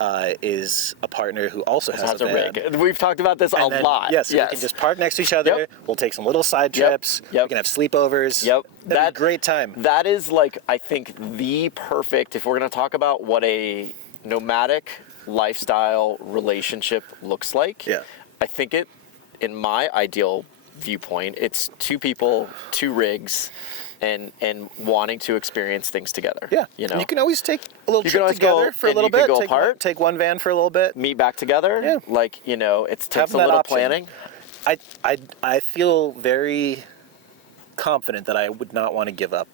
is a partner who also has a van. rig. We've talked about this a lot. Yes, we can just park next to each other. Yep. We'll take some little side trips. Yep. We can have sleepovers. Yep. That'd be a great time. That is like, I think, the perfect, if we're going to talk about what a nomadic lifestyle relationship looks like. Yeah. I think it, in my ideal viewpoint, it's two people, two rigs, and wanting to experience things together. Yeah. You know, And you can always take a little You trip can always together go- for a and little you can bit. go apart. Take one van for a little bit. meet back together. Yeah. Like, you know, it takes Having a that little option. planning. I feel very confident that I would not want to give up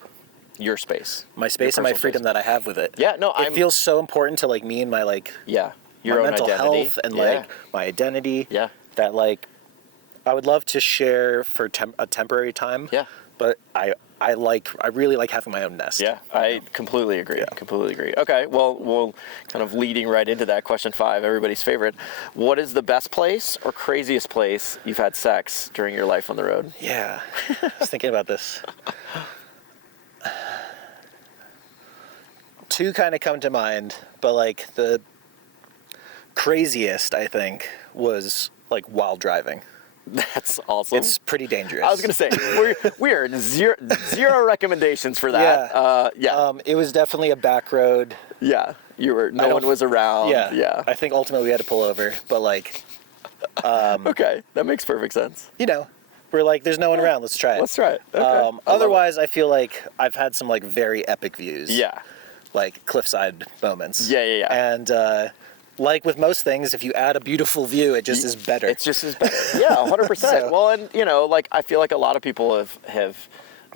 Your space. my space Your and my personal freedom space. that I have with it. Yeah, no, it feels so important to like me and my like Yeah. my Your own mental identity. health and Yeah. like my identity. Yeah. That like I would love to share for a temporary time. Yeah. But I really like having my own nest. Yeah, I completely agree. Yeah. Completely agree. Okay, well, we'll kind of leading right into that. Question 5, everybody's favorite. What is the best place or craziest place you've had sex during your life on the road? Yeah. I was thinking about this. Two kind of come to mind, but like the craziest I think was like while driving. That's awesome. It's pretty dangerous. I was gonna say we are zero recommendations for that. Yeah. It was definitely a back road. Yeah. You were. No one was around. Yeah. Yeah. I think ultimately we had to pull over, but like, Okay, that makes perfect sense. you know, we're like, there's no one around. Let's try it. Let's try it. Okay. I love it. Otherwise, I feel like I've had some like very epic views. Yeah. Like cliffside moments. Yeah. And like with most things, if you add a beautiful view, it just is better. It's just as better. Yeah, 100%. So- Well, and you know, like I feel like a lot of people have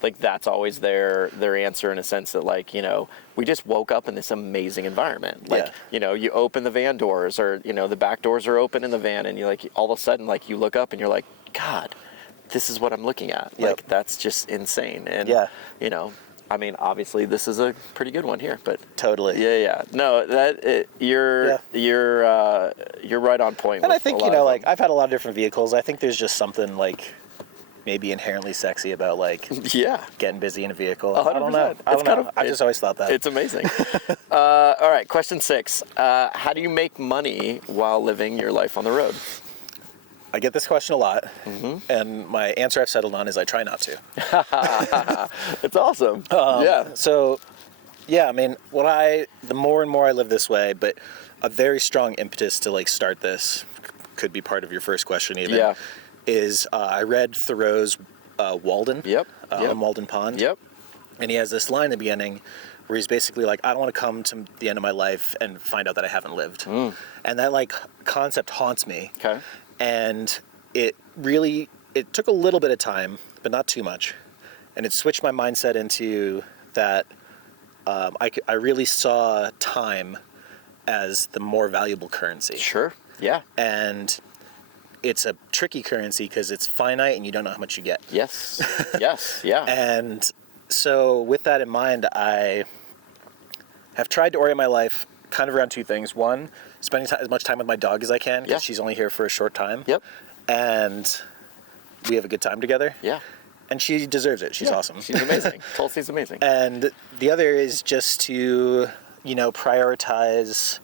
like that's always their answer in a sense that like, you know, we just woke up in this amazing environment. Like, Yeah. you know, you open the van doors or, you know, the back doors are open in the van and you like all of a sudden like you look up and you're like, God, this is what I'm looking at. Yep. Like that's just insane. And Yeah. you know, I mean, obviously this is a pretty good one here, but Totally. yeah. No, you're right on point. And with I think, a you lot know, of like them. I've had a lot of different vehicles. I think there's just something like maybe inherently sexy about like Yeah. getting busy in a vehicle. 100%. I don't know. I It's don't kind know. of- I just always thought that. It's amazing. All right, question 6. How do you make money while living your life on the road? I get this question a lot, Mm-hmm. and my answer I've settled on is I try not to. It's awesome. Yeah. So, yeah, I mean, the more and more I live this way, but a very strong impetus to like start this, could be part of your first question even, Yeah. is I read Thoreau's Walden, Yep. on Walden Pond, Yep. and he has this line in the beginning where he's basically like, I don't want to come to the end of my life and find out that I haven't lived. And that like concept haunts me. Okay. And it took a little bit of time, but not too much. And it switched my mindset into that I really saw time as the more valuable currency. Sure. Yeah. And it's a tricky currency because it's finite and you don't know how much you get. Yes. Yes. Yeah. And so with that in mind, I have tried to orient my life kind of around two things. One, spending as much time with my dog as I can because Yeah. she's only here for a short time. Yep. And we have a good time together. Yeah. And she deserves it. She's Yeah. awesome. She's amazing. Tulsi's amazing. And the other is just to, you know, prioritize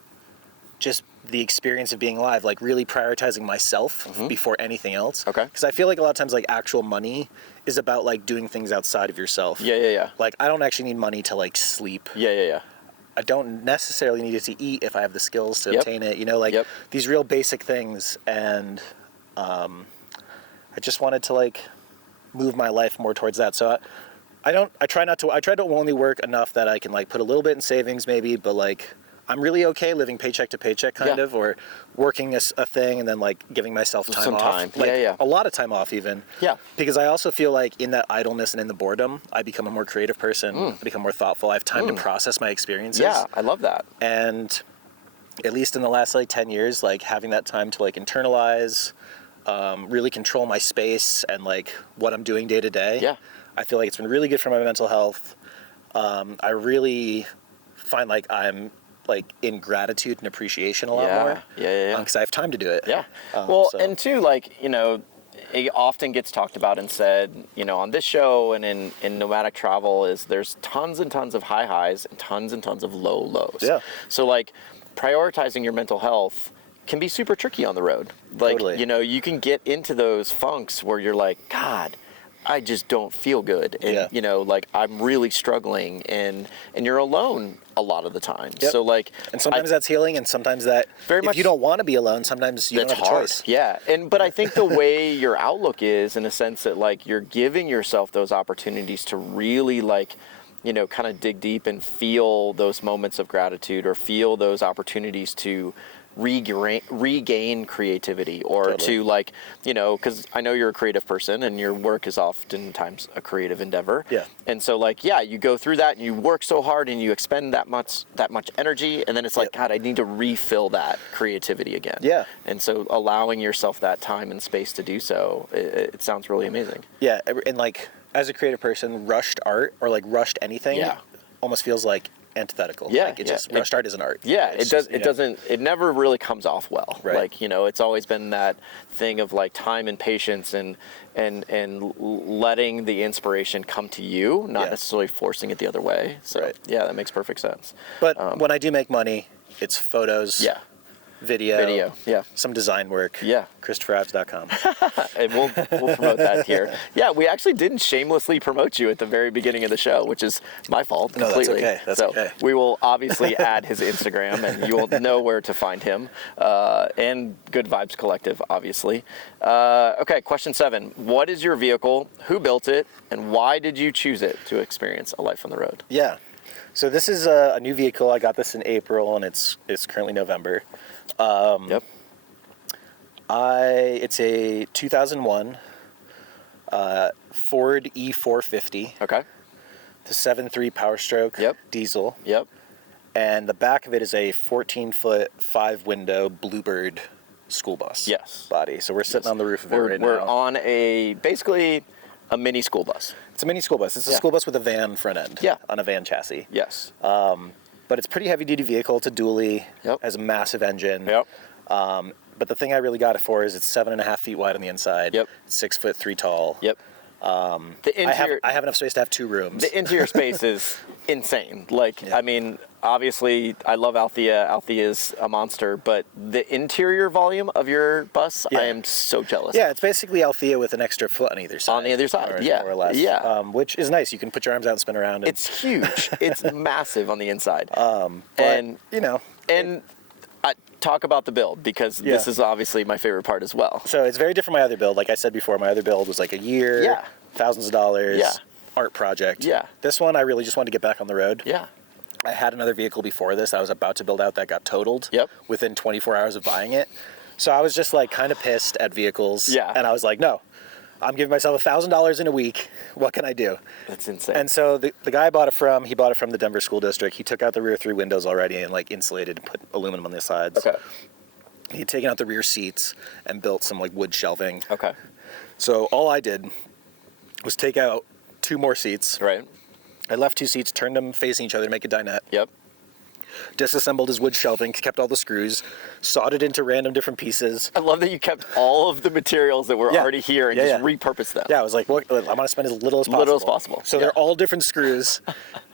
just the experience of being alive, like really prioritizing myself before anything else. Okay. Because I feel like a lot of times like actual money is about like doing things outside of yourself. Yeah. Like I don't actually need money to like sleep. Yeah. I don't necessarily need it to eat if I have the skills to Yep. obtain it, you know, like Yep. these real basic things. And I just wanted to like move my life more towards that. So I try to only work enough that I can like put a little bit in savings maybe, but like I'm really okay living paycheck to paycheck kind Yeah. of, or working a thing and then like giving myself time Some off. time. Like, Yeah. a lot of time off even. Yeah. Because I also feel like in that idleness and in the boredom, I become a more creative person, I become more thoughtful. I have time to process my experiences. Yeah. I love that. And at least in the last like 10 years, like having that time to like internalize, really control my space and like what I'm doing day to day. Yeah. I feel like it's been really good for my mental health. I really find like I'm like in gratitude and appreciation a lot more. Yeah. Because I have time to do it. Yeah. So- and two, like, you know, it often gets talked about and said, you know, on this show and in nomadic travel is there's tons and tons of high highs and tons of low lows. Yeah. So like prioritizing your mental health can be super tricky on the road. Like, Totally. you know, you can get into those funks where you're like, God, I just don't feel good. And, you know, like, I'm really struggling, and you're alone a lot of the time. Yep. So, like... And sometimes that's healing, and sometimes that... Very much, if you don't want to be alone, sometimes you don't have a choice. Yeah. But I think the way your outlook is, in a sense that, like, you're giving yourself those opportunities to really, like, you know, kind of dig deep and feel those moments of gratitude, or feel those opportunities to regain creativity, or to, like, you know, because I know you're a creative person and your work is oftentimes a creative endeavor. Yeah. And so, like, yeah, you go through that and you work so hard and you expend that much energy, and then it's like, God, I need to refill that creativity again. Yeah. And so allowing yourself that time and space to do so, it sounds really amazing. Yeah, and like, as a creative person, rushed art, or like rushed anything, almost feels like antithetical. Yeah, like rushed art is an art. Yeah, it's doesn't. It never really comes off well. Right. Like, you know, it's always been that thing of, like, time and patience, and letting the inspiration come to you, not necessarily forcing it the other way. So yeah, that makes perfect sense. But when I do make money, it's photos. Yeah. Video, yeah. Some design work. Yeah. ChristopherAbs.com. And we'll promote that here. Yeah, we actually didn't shamelessly promote you at the very beginning of the show, which is my fault completely. No, that's okay. We will obviously add his Instagram, and you will know where to find him, and Goodvibes Collective, obviously. Okay, question 7. What is your vehicle? Who built it? And why did you choose it to experience a life on the road? Yeah. So this is a new vehicle. I got this in April, and it's currently November. Yep. It's a 2001 Ford E-450. Okay. The 7.3 Power Stroke. Yep. Diesel. Yep. And the back of it is a 14-foot, 5-window Bluebird school bus. Yes. Body. So we're sitting on the roof of it right now. We're on basically a mini school bus. It's a mini school bus. It's a school bus with a van front end. Yeah. On a van chassis. Yes. But it's a pretty heavy-duty vehicle. It's a dually. Yep. Has a massive engine. Yep. But the thing I really got it for is it's 7.5 feet wide on the inside. Yep. 6'3" tall. Yep. The interior, I have enough space to have 2 rooms. The interior space is insane. Like, I mean, obviously, I love Althea. Althea is a monster, but the interior volume of your bus, I am so jealous. Yeah, it's basically Althea with an extra foot on either side. On the other side, more or less. Yeah. Which is nice. You can put your arms out and spin around. And... It's huge. It's massive on the inside. And you know, talk about the build, because this is obviously my favorite part as well. So it's very different from my other build. Like I said before, my other build was like a year, thousands of dollars, art project. Yeah. This one, I really just wanted to get back on the road. Yeah. I had another vehicle before this I was about to build out that got totaled within 24 hours of buying it. So I was just like kind of pissed at vehicles. Yeah. And I was like, no, I'm giving myself $1,000 in a week. What can I do? That's insane. And so the guy I bought it from, he bought it from the Denver School District. He took out the rear 3 windows already and like insulated and put aluminum on the sides. Okay. He had taken out the rear seats and built some like wood shelving. Okay. So all I did was take out 2 more seats. Right. I left 2 seats, turned them facing each other to make a dinette. Yep. Disassembled his wood shelving, kept all the screws, sawed it into random different pieces. I love that you kept all of the materials that were already here and just repurposed them. Yeah, I was like, well, I want to spend as little as possible. So they're all different screws.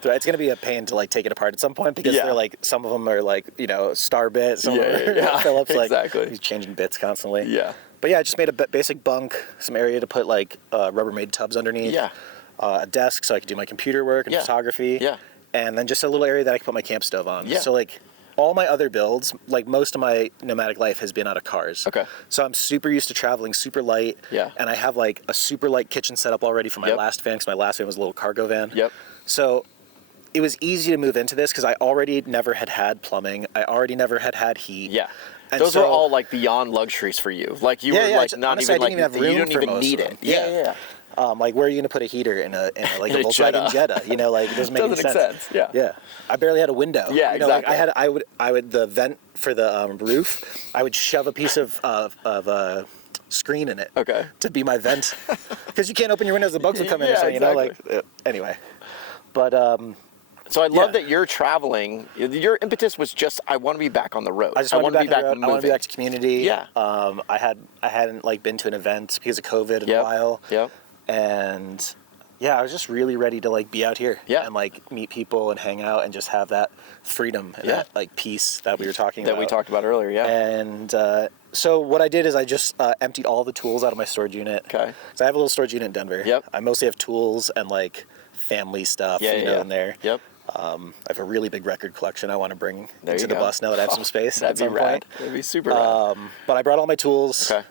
So it's going to be a pain to like take it apart at some point, because they're like, some of them are like, you know, star bit, some of them are Phillips, exactly. He's changing bits constantly. Yeah. But yeah, I just made a basic bunk, some area to put like Rubbermaid tubs underneath. Yeah. A desk so I could do my computer work and photography. Yeah. And then just a little area that I could put my camp stove on. Yeah. So like all my other builds, like most of my nomadic life has been out of cars. Okay. So I'm super used to traveling super light. Yeah. And I have like a super light kitchen set up already for my last van, because my last van was a little cargo van. Yep. So it was easy to move into this because I already never had plumbing. I already never had heat. Yeah. And those are all like beyond luxuries for you. Like you were like not honestly, even like have room you don't for even most need of it. them. Yeah. Like, where are you going to put a heater in a like In a Volkswagen Jetta? You know, like it doesn't make any sense. Yeah. Yeah. I barely had a window. Yeah, you know, exactly. Like I would the vent for the roof. I would shove a piece of screen in it. Okay. To be my vent, because you can't open your windows; the bugs will come in. Yeah, So you know, exactly. like anyway. But so I love that you're traveling. Your impetus was just, I want to be back on the road. I just want to be back on the road. I want to be back to community. Yeah. I hadn't like been to an event because of COVID in a while. Yep. And I was just really ready to like be out here Yeah. and like meet people and hang out and just have that freedom and that like peace that we were talking about. That we talked about earlier, yeah. And so what I did is I just emptied all the tools out of my storage unit. Okay. So I have a little storage unit in Denver. Yep. I mostly have tools and like family stuff, in there. Yep. I have a really big record collection I want to bring into the go. bus now that I have some space That'd at some be rad. point. That'd be super rad. But I brought all my tools. Okay.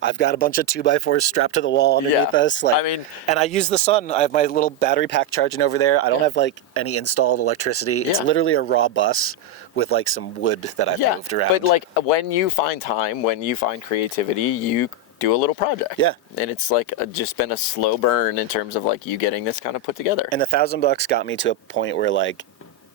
I've got a bunch of 2x4s strapped to the wall underneath us. Like, I mean, and I use the sun. I have my little battery pack charging over there. I don't have like any installed electricity. It's literally a raw bus with like some wood that I've moved around. But like when you find time, when you find creativity, you do a little project. Yeah. And it's like just been a slow burn in terms of like you getting this kind of put together. And the $1,000 got me to a point where like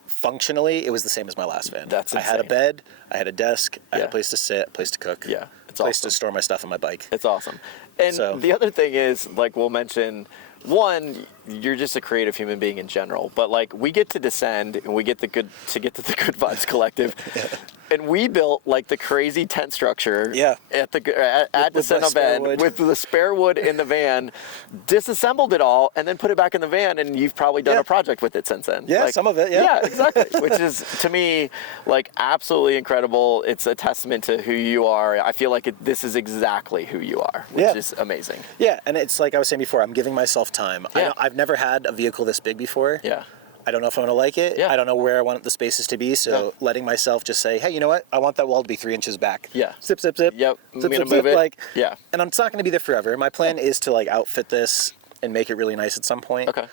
functionally it was the same as my last van. That's insane. I had a bed, I had a desk, I had a place to sit, a place to cook. Yeah. It's place awesome. to store my stuff on my bike. It's awesome. And the other thing is, like we'll mention, one, you're just a creative human being in general, but like we get to descend and we get to get to the Goodvibes Collective. And we built like the crazy tent structure at Sedona Bend with the spare wood in the van, disassembled it all, and then put it back in the van. And you've probably done a project with it since then. Yeah, like, some of it. Yeah, yeah, exactly. Which is to me like absolutely incredible. It's a testament to who you are. I feel like this is exactly who you are, which is amazing. Yeah, and it's like I was saying before, I'm giving myself time. Yeah. I've never had a vehicle this big before. Yeah. I don't know if I'm going to like it. Yeah. I don't know where I want the spaces to be. So letting myself just say, hey, you know what? I want that wall to be 3 inches back. Yeah. Zip, zip, zip. Yep. Zip, I'm zip, gonna move zip. it. Like, yeah. And it's not going to be there forever. My plan is to like outfit this and make it really nice at some point. Okay.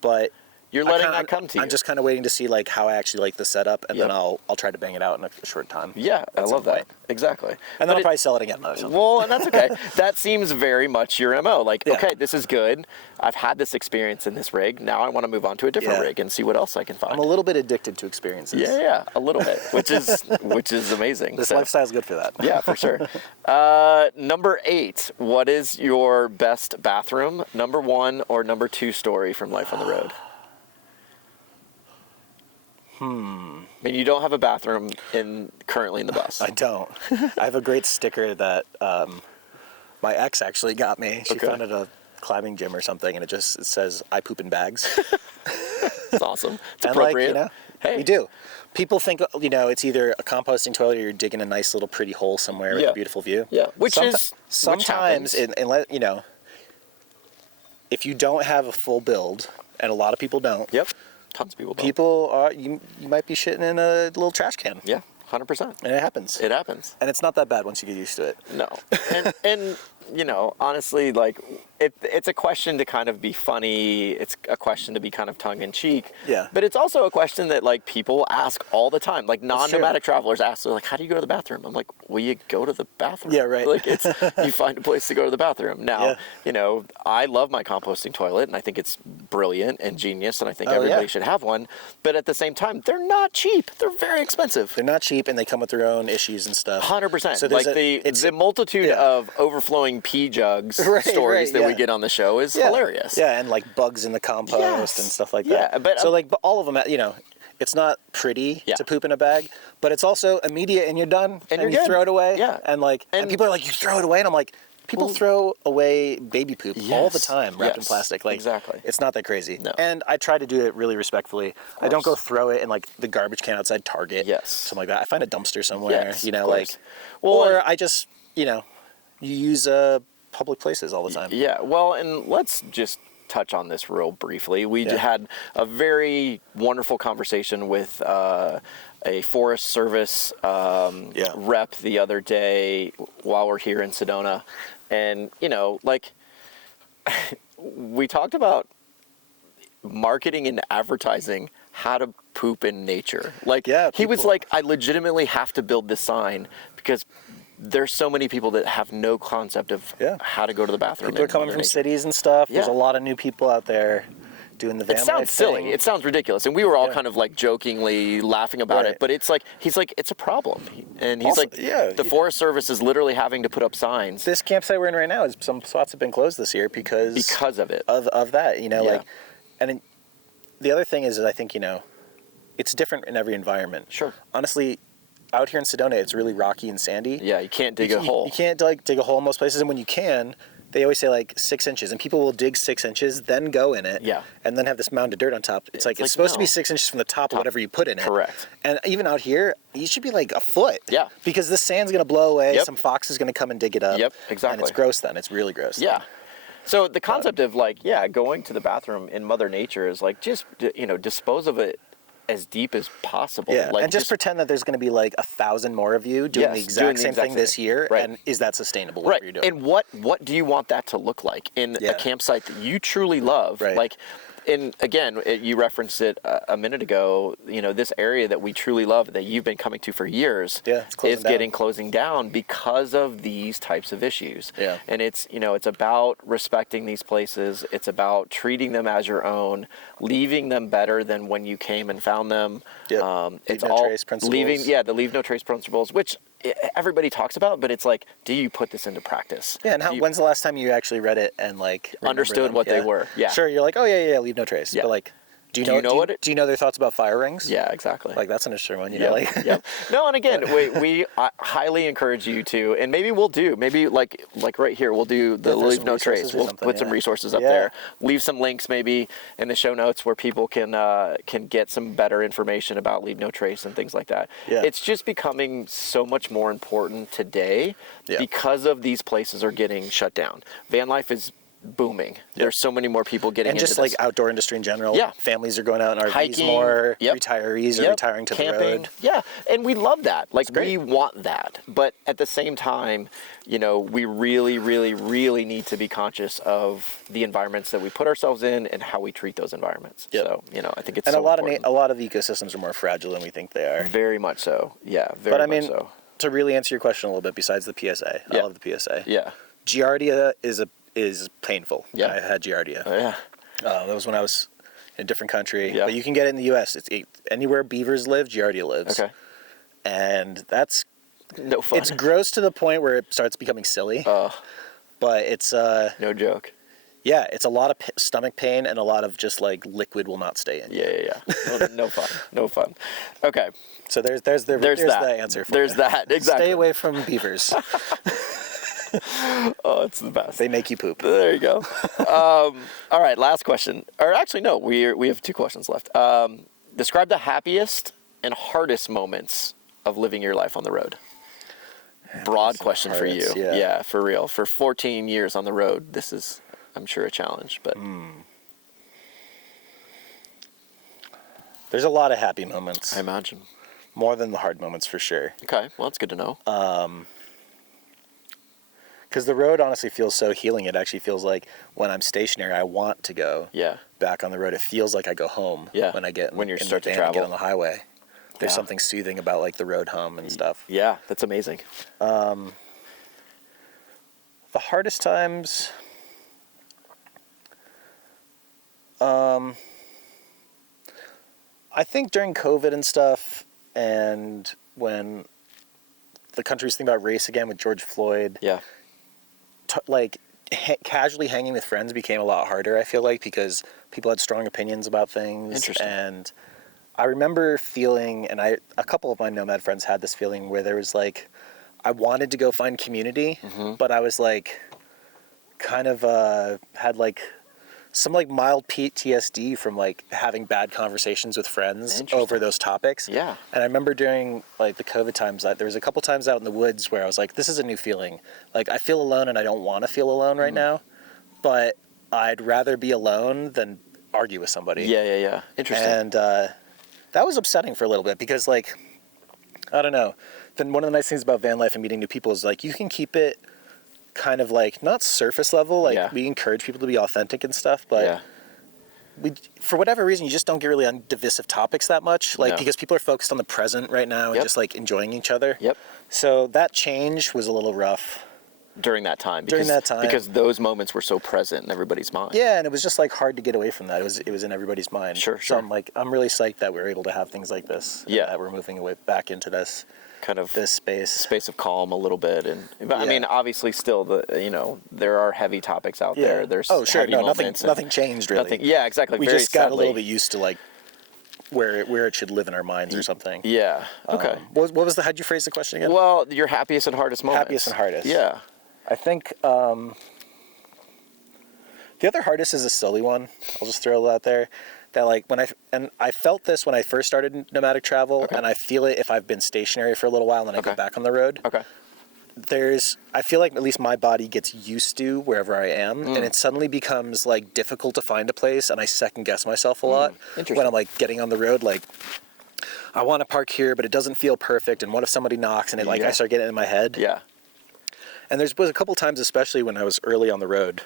But you're letting that come to you. I'm just kind of waiting to see like how I actually like the setup, and then I'll try to bang it out in a short time. Yeah, I love that. Exactly. And then I'll probably sell it again. Well, and that's okay. That seems very much your MO. Like, okay, this is good. I've had this experience in this rig. Now I want to move on to a different rig and see what else I can find. I'm a little bit addicted to experiences. Yeah, a little bit, which is amazing. This lifestyle is good for that. Yeah, for sure. Number 8. What is your best bathroom? Number 1 or number 2 story from Life on the Road? I mean, you don't have a bathroom currently in the bus. I don't. I have a great sticker that my ex actually got me. She found it at a climbing gym or something, and it says, "I poop in bags." It's awesome. It's and appropriate. Like, hey, we do. People think it's either a composting toilet or you're digging a nice little pretty hole somewhere with a beautiful view. Yeah, sometimes if you don't have a full build, and a lot of people don't. Yep. Tons of people don't. People are you might be shitting in a little trash can. Yeah, 100%. And it happens. It happens. And it's not that bad once you get used to it. No. And honestly, like it's a question to kind of be funny. It's a question to be kind of tongue in cheek. Yeah. But it's also a question that like people ask all the time. Like non-nomadic travelers ask, they're like, how do you go to the bathroom? I'm like, well, you go to the bathroom. Yeah, right. Like you find a place to go to the bathroom. Now, I love my composting toilet and I think it's brilliant and genius and I think everybody should have one. But at the same time, they're not cheap. They're very expensive. They're not cheap and they come with their own issues and stuff. 100%. So like the multitude of overflowing pee jugs stories that we get on the show is hilarious. Yeah, and like bugs in the compost and stuff like that. Yeah, but so like all of them, it's not pretty to poop in a bag, but it's also immediate and you're done and you throw it away. Yeah. And people are like, you throw it away, and I'm like, people throw away baby poop all the time wrapped in plastic. Like, exactly. It's not that crazy. No. And I try to do it really respectfully. I don't go throw it in like the garbage can outside Target. Yes. Something like that. I find a dumpster somewhere. Yes, or I just you use public places all the time. Yeah. Well, and let's just touch on this real briefly. We had a very wonderful conversation with a Forest Service rep the other day while we're here in Sedona. And, we talked about marketing and advertising how to poop in nature. He was like, I legitimately have to build this sign because there's so many people that have no concept of how to go to the bathroom. People are coming from cities and stuff. There's a lot of new people out there doing the van life thing. It sounds silly. It sounds ridiculous. And we were all kind of like jokingly laughing about it. But it's like, he's like, it's a problem. And he's also, the Forest Service is literally having to put up signs. This campsite we're in right now is some spots have been closed this year because of it. Of that, and the other thing is I think, it's different in every environment. Sure. Honestly, out here in Sedona, it's really rocky and sandy. Yeah, you can't dig a hole. You can't dig a hole in most places, and when you can, they always say like 6 inches, and people will dig 6 inches, then go in it, and then have this mound of dirt on top. It's like supposed to be 6 inches from the top of whatever you put in it. Correct. And even out here, you should be like a foot. Yeah. Because the sand's gonna blow away. Some fox is gonna come and dig it up. Yep. Exactly. And it's gross then. It's really gross. Yeah. So the concept of like, going to the bathroom in Mother Nature is like just dispose of it as deep as possible. Yeah, like and just pretend that there's going to be like 1,000 more of you doing the exact same thing this year, and is that sustainable? What you're doing? And what do you want that to look like in a campsite that you truly love? Right. Like, and again, you referenced it a minute ago. This area that we truly love, that you've been coming to for years, is closing down because of these types of issues. Yeah. And it's about respecting these places. It's about treating them as your own, leaving them better than when you came and found them. Yep. It's leave no all trace principles. the leave no trace principles, which everybody talks about, but it's like, do you put this into practice? Yeah, and when's the last time you actually read it and like understood what they were? Yeah. Sure, you're like, oh yeah, leave no trace. Yeah. But like, do you know their thoughts about fire rings? Yeah, exactly. Like that's an interesting one, you know. Like, No, and again, we highly encourage you to, and maybe we'll do, like right here, we'll do the leave no trace. We'll put some resources up there, leave some links maybe in the show notes where people can get some better information about leave no trace and things like that. Yeah. It's just becoming so much more important today because of these places are getting shut down. Van life is booming. There's so many more people getting into this. And just like outdoor industry in general. Yeah. Families are going out in RVs hiking more. Retirees are retiring to camping. The road. Yeah, and we love that. Like we want that. But at the same time, we really, really, really need to be conscious of the environments that we put ourselves in and how we treat those environments. Yep. So, I think it's and so important. A lot of the ecosystems are more fragile than we think they are. Very much so. Yeah, very much so. To really answer your question a little bit, besides the PSA, I love the PSA. Yeah. Giardia is painful. Yeah. I had Giardia. Oh, yeah. That was when I was in a different country. Yeah. But you can get it in the U.S. It's anywhere beavers live, Giardia lives. Okay. And that's no fun. It's gross to the point where it starts becoming silly. But it's no joke. Yeah, it's a lot of stomach pain and a lot of just like liquid will not stay in. Yeah. Well, no fun. No fun. Okay. So there's the answer for There's you. that. Exactly. Stay away from beavers. Oh, it's the best. They make you poop. There you go. All right, last question. Or actually, no, we have 2 questions left. Describe the happiest and hardest moments of living your life on the road. Broad question for you. Yeah, for real. For 14 years on the road, this is, I'm sure, a challenge. But there's a lot of happy moments. I imagine. More than the hard moments, for sure. Okay, well, that's good to know. Because the road honestly feels so healing. It actually feels like when I'm stationary, I want to go back on the road. It feels like I go home when I get when you start to and travel. get on the highway. There's something soothing about like the road hum and stuff. Yeah, that's amazing. The hardest times, I think during COVID and stuff, and when the country's thinking about race again with George Floyd. Yeah. Casually hanging with friends became a lot harder, I feel like, because people had strong opinions about things. Interesting. And I remember feeling, and a couple of my nomad friends had this feeling where there was like, I wanted to go find community, but I was like, kind of had like some like mild PTSD from like having bad conversations with friends over those topics. Yeah. And I remember during like the COVID times that there was a couple times out in the woods where I was like, this is a new feeling. Like I feel alone and I don't want to feel alone right now, but I'd rather be alone than argue with somebody. Yeah. Interesting. And that was upsetting for a little bit because like, I don't know. Then one of the nice things about van life and meeting new people is like, you can keep it kind of like not surface level, like we encourage people to be authentic and stuff, but we, for whatever reason, you just don't get really on divisive topics that much, like because people are focused on the present right now and just like enjoying each other. So that change was a little rough during that time. Because those moments were so present in everybody's mind. Yeah, and it was just like hard to get away from that. It was in everybody's mind. Sure. So I'm really psyched that we're able to have things like this. That we're moving away back into this kind of this space of calm a little bit. But I mean, obviously still there are heavy topics out there. There's heavy moments nothing changed really. Exactly. We Very just got sadly. a little bit used to like where it should live in our minds or something. Yeah. Okay. What was how'd you phrase the question again? Well, your happiest and hardest moments. Happiest and hardest. Yeah. I think The other hardest is a silly one. I'll just throw it out there. That like I felt this when I first started nomadic travel, and I feel it if I've been stationary for a little while and then I get back on the road. Okay. I feel like at least my body gets used to wherever I am, and it suddenly becomes like difficult to find a place, and I second guess myself a lot when I'm like getting on the road. Like, I want to park here, but it doesn't feel perfect, and what if somebody knocks, and I start getting it in my head. Yeah. And there's was a couple times, especially when I was early on the road,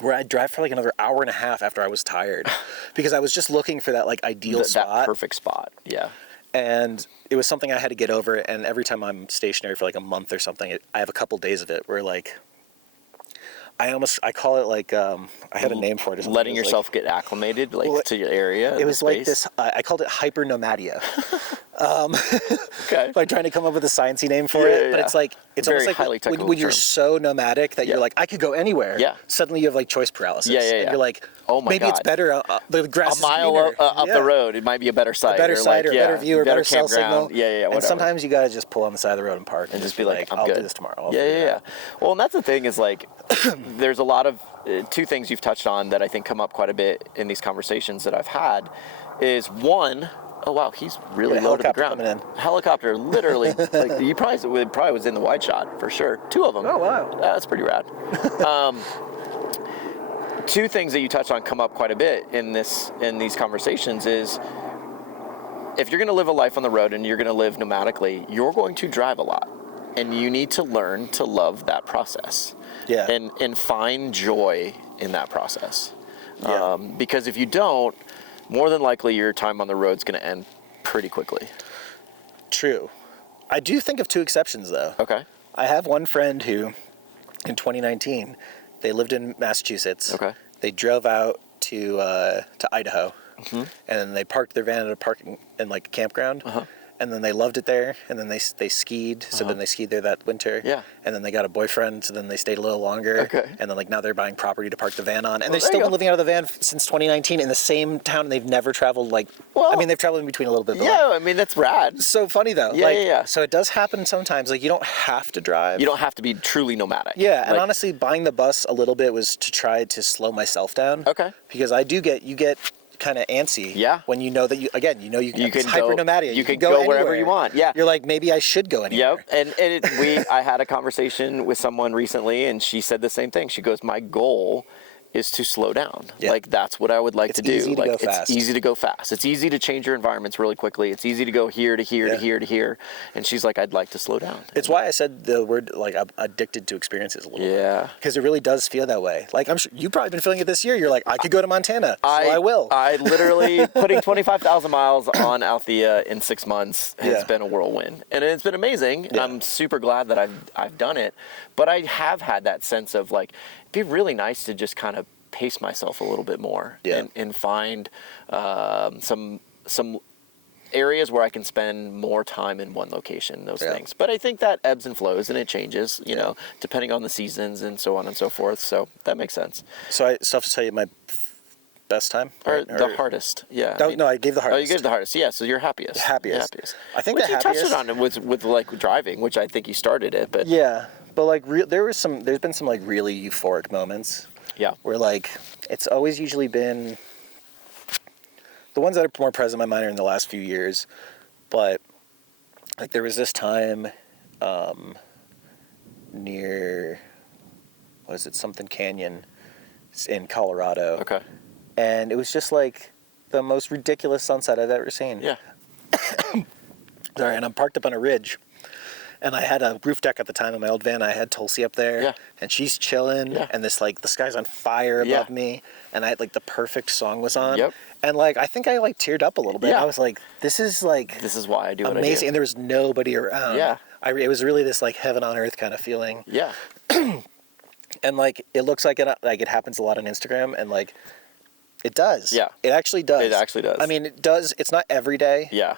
where I'd drive for like another hour and a half after I was tired because I was just looking for that like ideal spot. That perfect spot. Yeah. And it was something I had to get over. And every time I'm stationary for like a month or something, I have a couple days of it where like, I call it like, I had a name for it. Letting yourself get acclimated to your area. It was like this, I called it hypernomadia. Okay. Like trying to come up with a sciencey name for it, but it's like it's very almost like when you're so nomadic that you're like, I could go anywhere. Yeah. Suddenly you have like choice paralysis. And you're like, oh my maybe God. it's better. The grass a mile is greener. up the road, it might be a better site. A better site, or a better view, or better cell campground. signal. Yeah, And sometimes you gotta just pull on the side of the road and park and just be like, I'll good. do this tomorrow. Yeah. Well, and that's the thing is like, there's a lot of two things you've touched on that I think come up quite a bit in these conversations that I've had. Is one, oh wow, he's really low to the ground. Coming in. Helicopter, literally, like you probably was in the wide shot for sure. Two of them. Oh wow, that's pretty rad. Two things that you touched on come up quite a bit in these conversations is if you're going to live a life on the road and you're going to live nomadically, you're going to drive a lot, and you need to learn to love that process. Yeah. And find joy in that process. Yeah. Because if you don't, more than likely your time on the road is going to end pretty quickly. True. I do think of two exceptions though. Okay. I have one friend who, in 2019, they lived in Massachusetts. Okay. They drove out to Idaho, and then they parked their van at a parking in like a campground. And then they loved it there, and then they skied, so then they skied there that winter. Yeah. And then they got a boyfriend, so then they stayed a little longer. Okay. And then like now they're buying property to park the van on, and they've there still you been go. living out of the van since 2019 in the same town, and they've never traveled like. Well, I mean, they've traveled in between a little bit. But yeah, I mean that's rad. so funny though. Yeah. So it does happen sometimes. Like you don't have to drive. You don't have to be truly nomadic. Yeah, and honestly, buying the bus a little bit was to try to slow myself down. Okay. Because you get kind of antsy. Yeah. When you know that you can can hyper go, nomadia. you can go wherever anywhere. you want. Yeah. You're like, maybe I should go anywhere. Yep. And I had a conversation with someone recently, and she said the same thing. She goes, my goal is to slow down. Yeah. Like that's what I would like to do. Easy to like go fast. It's easy to go fast. It's easy to change your environments really quickly. It's easy to go here to here to here to here. And she's like, I'd like to slow down. It's why I said the word like I'm addicted to experiences a little bit. Yeah. Because it really does feel that way. Like I'm sure you've probably been feeling it this year. You're like, I could go to Montana, so I will. I literally putting 25,000 miles on Althea in 6 months has been a whirlwind, and it's been amazing. Yeah. I'm super glad that I've done it, but I have had that sense of like, it'd be really nice to just kind of pace myself a little bit more and find some areas where I can spend more time in one location, those things. But I think that ebbs and flows and it changes, you know, depending on the seasons and so on and so forth. So that makes sense. So I still have to tell you my best time? Or the hardest, yeah. No, I gave the hardest. Oh, you gave the hardest, yeah. So you're happiest. Happiest. I think which the you happiest. touched on it with like driving, which I think you started it, but Yeah, but like there's been some like really euphoric moments. Yeah. Where like it's always usually been the ones that are more present in my mind are in the last few years, but like there was this time near something Canyon in Colorado. Okay. And it was just like the most ridiculous sunset I've ever seen. Yeah. Sorry, and I'm parked up on a ridge. And I had a roof deck at the time in my old van. I had Tulsi up there, and she's chilling, and this like the sky's on fire above me, and I had like the perfect song was on, and like I think I like teared up a little bit. I was like, this is why I do amazing, what I do. and there was nobody around. It was really this like heaven on earth kind of feeling. Yeah. And like it looks like it happens a lot on Instagram, and like it does. Yeah. It actually does. It actually does. I mean, it does. It's not every day. Yeah.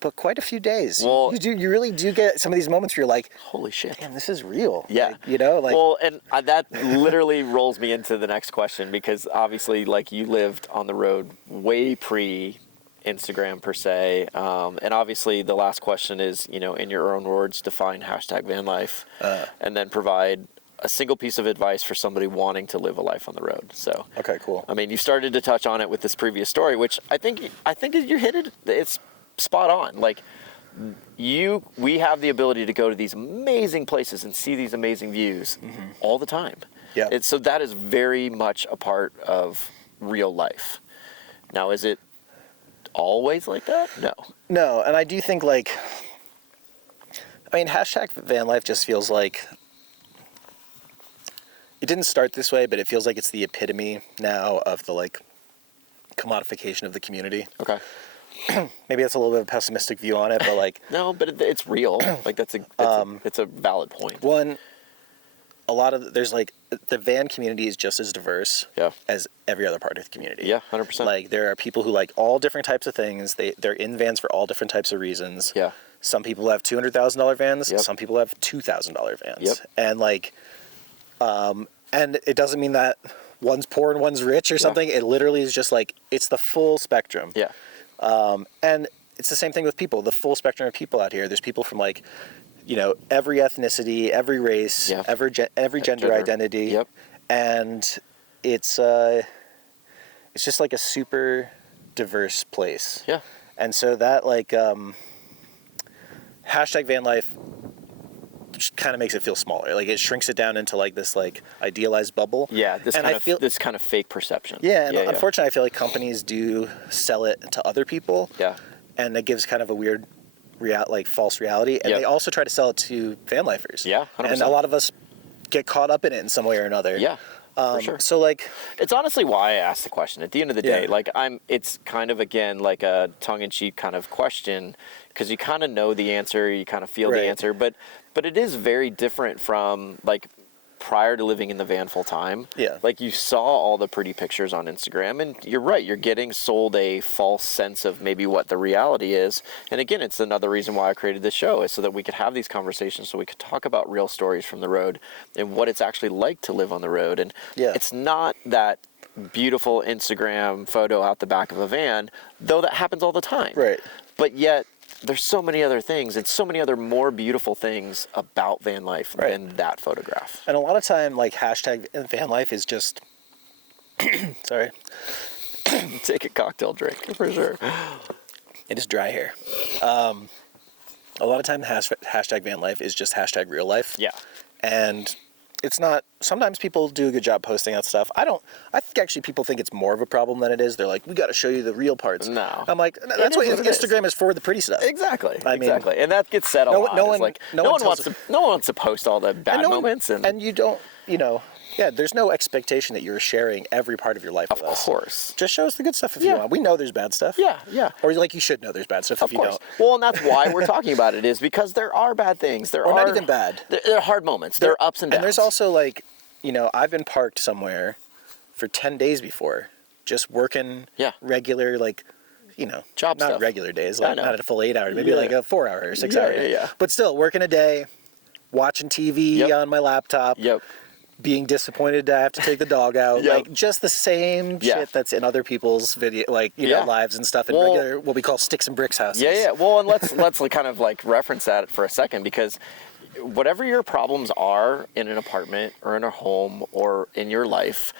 But quite a few days. Well, you really do get some of these moments where you're like, holy shit, damn, this is real. Yeah. Like, you know, like. Well, and that literally rolls me into the next question, because obviously, like, you lived on the road way pre Instagram per se, and obviously the last question is, you know, in your own words, define #van life, and then provide a single piece of advice for somebody wanting to live a life on the road. So, okay, cool. I mean, you started to touch on it with this previous story, which I think you hit it. It's spot on. Like, we have the ability to go to these amazing places and see these amazing views all the time. Yeah. So that is very much a part of real life. Now, is it always like that? No. No, and I do think, like, I mean, hashtag van life just feels like, it didn't start this way, but it feels like it's the epitome now of the, like, commodification of the community. Okay. Maybe that's a little bit of a pessimistic view on it, but, like... No, but it's real. Like, it's a valid point. One, a lot of... There's, like... The van community is just as diverse as every other part of the community. Yeah, 100%. Like, there are people who like all different types of things. They're in vans for all different types of reasons. Yeah. Some people have $200,000 vans. Yep. Some people have $2,000 vans. Yep. And, like... and it doesn't mean that one's poor and one's rich or something. It literally is just, like... It's the full spectrum. Yeah. And it's the same thing with people, the full spectrum of people out here. There's people from, like, you know, every ethnicity, every race, every gender identity. Yep. And it's just like a super diverse place. Yeah. And so that, like, hashtag van life kind of makes it feel smaller. Like, it shrinks it down into, like, this, like, idealized bubble. Yeah, this kind of fake perception. Yeah, and unfortunately, I feel like companies do sell it to other people. Yeah. And it gives kind of a weird, false reality. And they also try to sell it to van lifers. Yeah, 100%. And a lot of us get caught up in it in some way or another. Yeah, for sure. So, like... It's honestly why I asked the question. At the end of the day, like, it's kind of, again, like a tongue-in-cheek kind of question, because you kind of know the answer, you kind of feel the answer, but it is very different from, like, prior to living in the van full time. Yeah. Like, you saw all the pretty pictures on Instagram, and you're right, you're getting sold a false sense of maybe what the reality is. And again, it's another reason why I created this show, is so that we could have these conversations, so we could talk about real stories from the road and what it's actually like to live on the road. And it's not that beautiful Instagram photo out the back of a van, though that happens all the time. Right. But yet, there's so many other things and so many other more beautiful things about van life than that photograph. And a lot of time, like, hashtag van life is just... Sorry. Take a cocktail drink, for sure. It is dry here. A lot of time, hashtag van life is just hashtag real life. Yeah. And it's not... Sometimes people do a good job posting that stuff. I think actually people think it's more of a problem than it is. They're like, we got to show you the real parts. No. I'm like, that's what Instagram is for, the pretty stuff. Exactly. I mean, exactly. And that gets said a lot. No one wants to post all the bad moments. And you don't, you know... Yeah, there's no expectation that you're sharing every part of your life with us. Of course. Just show us the good stuff if you want. We know there's bad stuff. Yeah, yeah. Or, like, you should know there's bad stuff if you don't. Well, and that's why we're talking about it, is because there are bad things. There are not even bad. There are hard moments. There are ups and downs. And there's also, like, you know, I've been parked somewhere for 10 days before, just working regular, like, you know, job not stuff. Regular days, like, not a full 8 hour, maybe like a 4 hour or 6 hour day. Yeah. But still, working a day, watching TV on my laptop. Yep. Being disappointed I have to take the dog out, like, just the same shit that's in other people's video, like, you know, lives and stuff in regular, what we call sticks and bricks houses. Yeah. Well, and let's kind of, like, reference that for a second, because whatever your problems are in an apartment or in a home or in your life,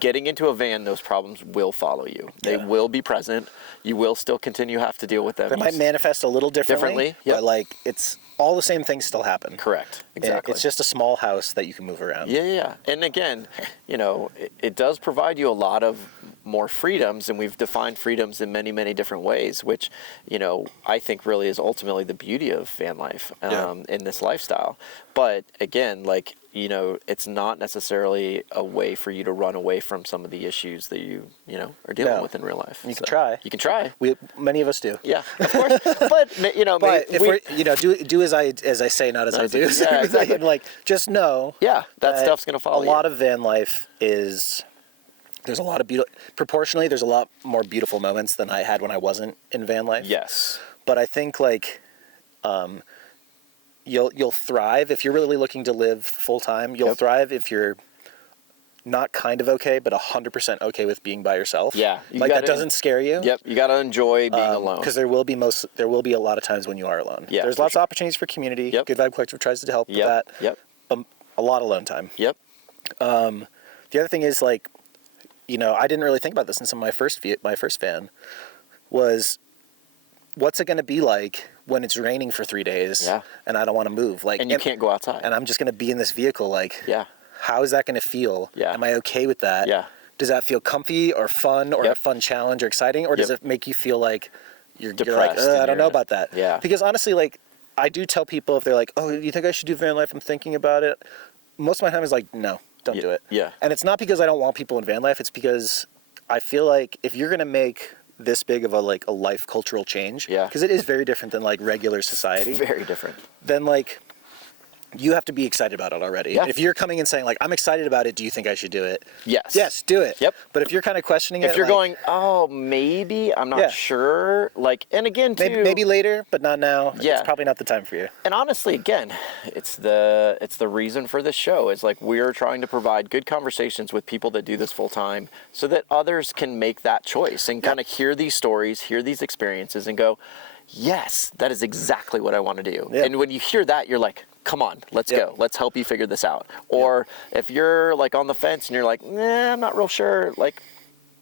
getting into a van, those problems will follow you. They will be present. You will still continue to have to deal with them. They might manifest a little differently. But, like, it's all the same things still happen. Correct. Exactly. It's just a small house that you can move around. Yeah. And again, you know, it does provide you a lot of more freedoms, and we've defined freedoms in many, many different ways, which, you know, I think really is ultimately the beauty of van life in this lifestyle. But again, like, you know, it's not necessarily a way for you to run away from some of the issues that you know, are dealing with in real life. You can try. You can try. Many of us do. Yeah, of course. But, you know, if we're, you know, do as I say, not as I do. Yeah, exactly. Like, just know. Yeah, that stuff's gonna follow you. A lot of van life is... There's a lot of proportionally, there's a lot more beautiful moments than I had when I wasn't in van life. Yes. But I think, like, you'll thrive if you're really looking to live full time. You'll thrive if you're not kind of okay, but 100% okay with being by yourself. Yeah. Like, that doesn't scare you. Yep. You got to enjoy being alone. Because there will be a lot of times when you are alone. Yeah. There's lots of opportunities for community. Yep. Goodvibes Collective tries to help with that. Yep. A A lot of alone time. Yep. The other thing is, like, you know, I didn't really think about this until my first van was, what's it going to be like when it's raining for 3 days and I don't want to move? Like, and you can't go outside. And I'm just going to be in this vehicle. Like, how is that going to feel? Am I okay with that? Does that feel comfy or fun or a fun challenge or exciting? Or does it make you feel like you're like, I don't know about that? Because honestly, like, I do tell people, if they're like, oh, you think I should do van life? I'm thinking about it. Most of my time is like, no. Don't do it. And it's not because I don't want people in van life. It's because I feel like if you're going to make this big of a life cultural change, because it is very different than like regular society. Very different. Then like, you have to be excited about it already. If you're coming and saying like, I'm excited about it, do you think I should do it? Yes. Yes, do it. Yep. But if you're kind of questioning it, if you're going, oh, maybe, I'm not sure. Like, and again, too, maybe later, but not now. It's probably not the time for you. And honestly, again, it's the reason for this show is like, we're trying to provide good conversations with people that do this full time so that others can make that choice and kind of hear these stories, hear these experiences and go, yes, that is exactly what I want to do. And when you hear that, you're like, come on, let's go. Let's help you figure this out. Or if you're like on the fence and you're like, nah, I'm not real sure, like,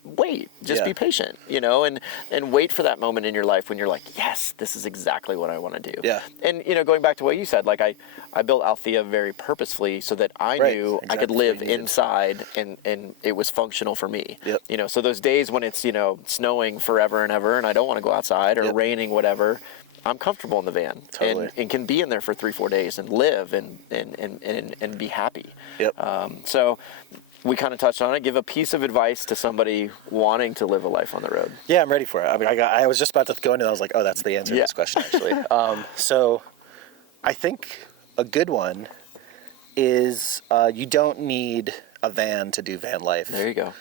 wait, just be patient, you know, and wait for that moment in your life when you're like, yes, this is exactly what I want to do. And, you know, going back to what you said, like I built Althea very purposefully so that I knew I could live inside and it was functional for me. You know, so those days when it's, you know, snowing forever and ever and I don't want to go outside or raining, whatever, I'm comfortable in the van and can be in there for 3-4 days and live and be happy. So we kind of touched on it. Give a piece of advice to somebody wanting to live a life on the road. Yeah, I'm ready for it. I mean, I was just about to go into it. I was like, oh, that's the answer to this question, actually. So I think a good one is you don't need a van to do van life. There you go.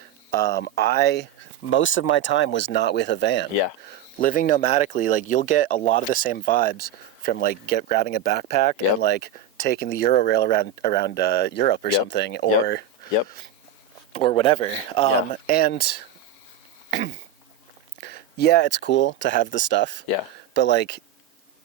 Most of my time was not with a van. Living nomadically, like, you'll get a lot of the same vibes from like grabbing a backpack and like taking the Eurorail around Europe or something, or or whatever. And it's cool to have the stuff. But like,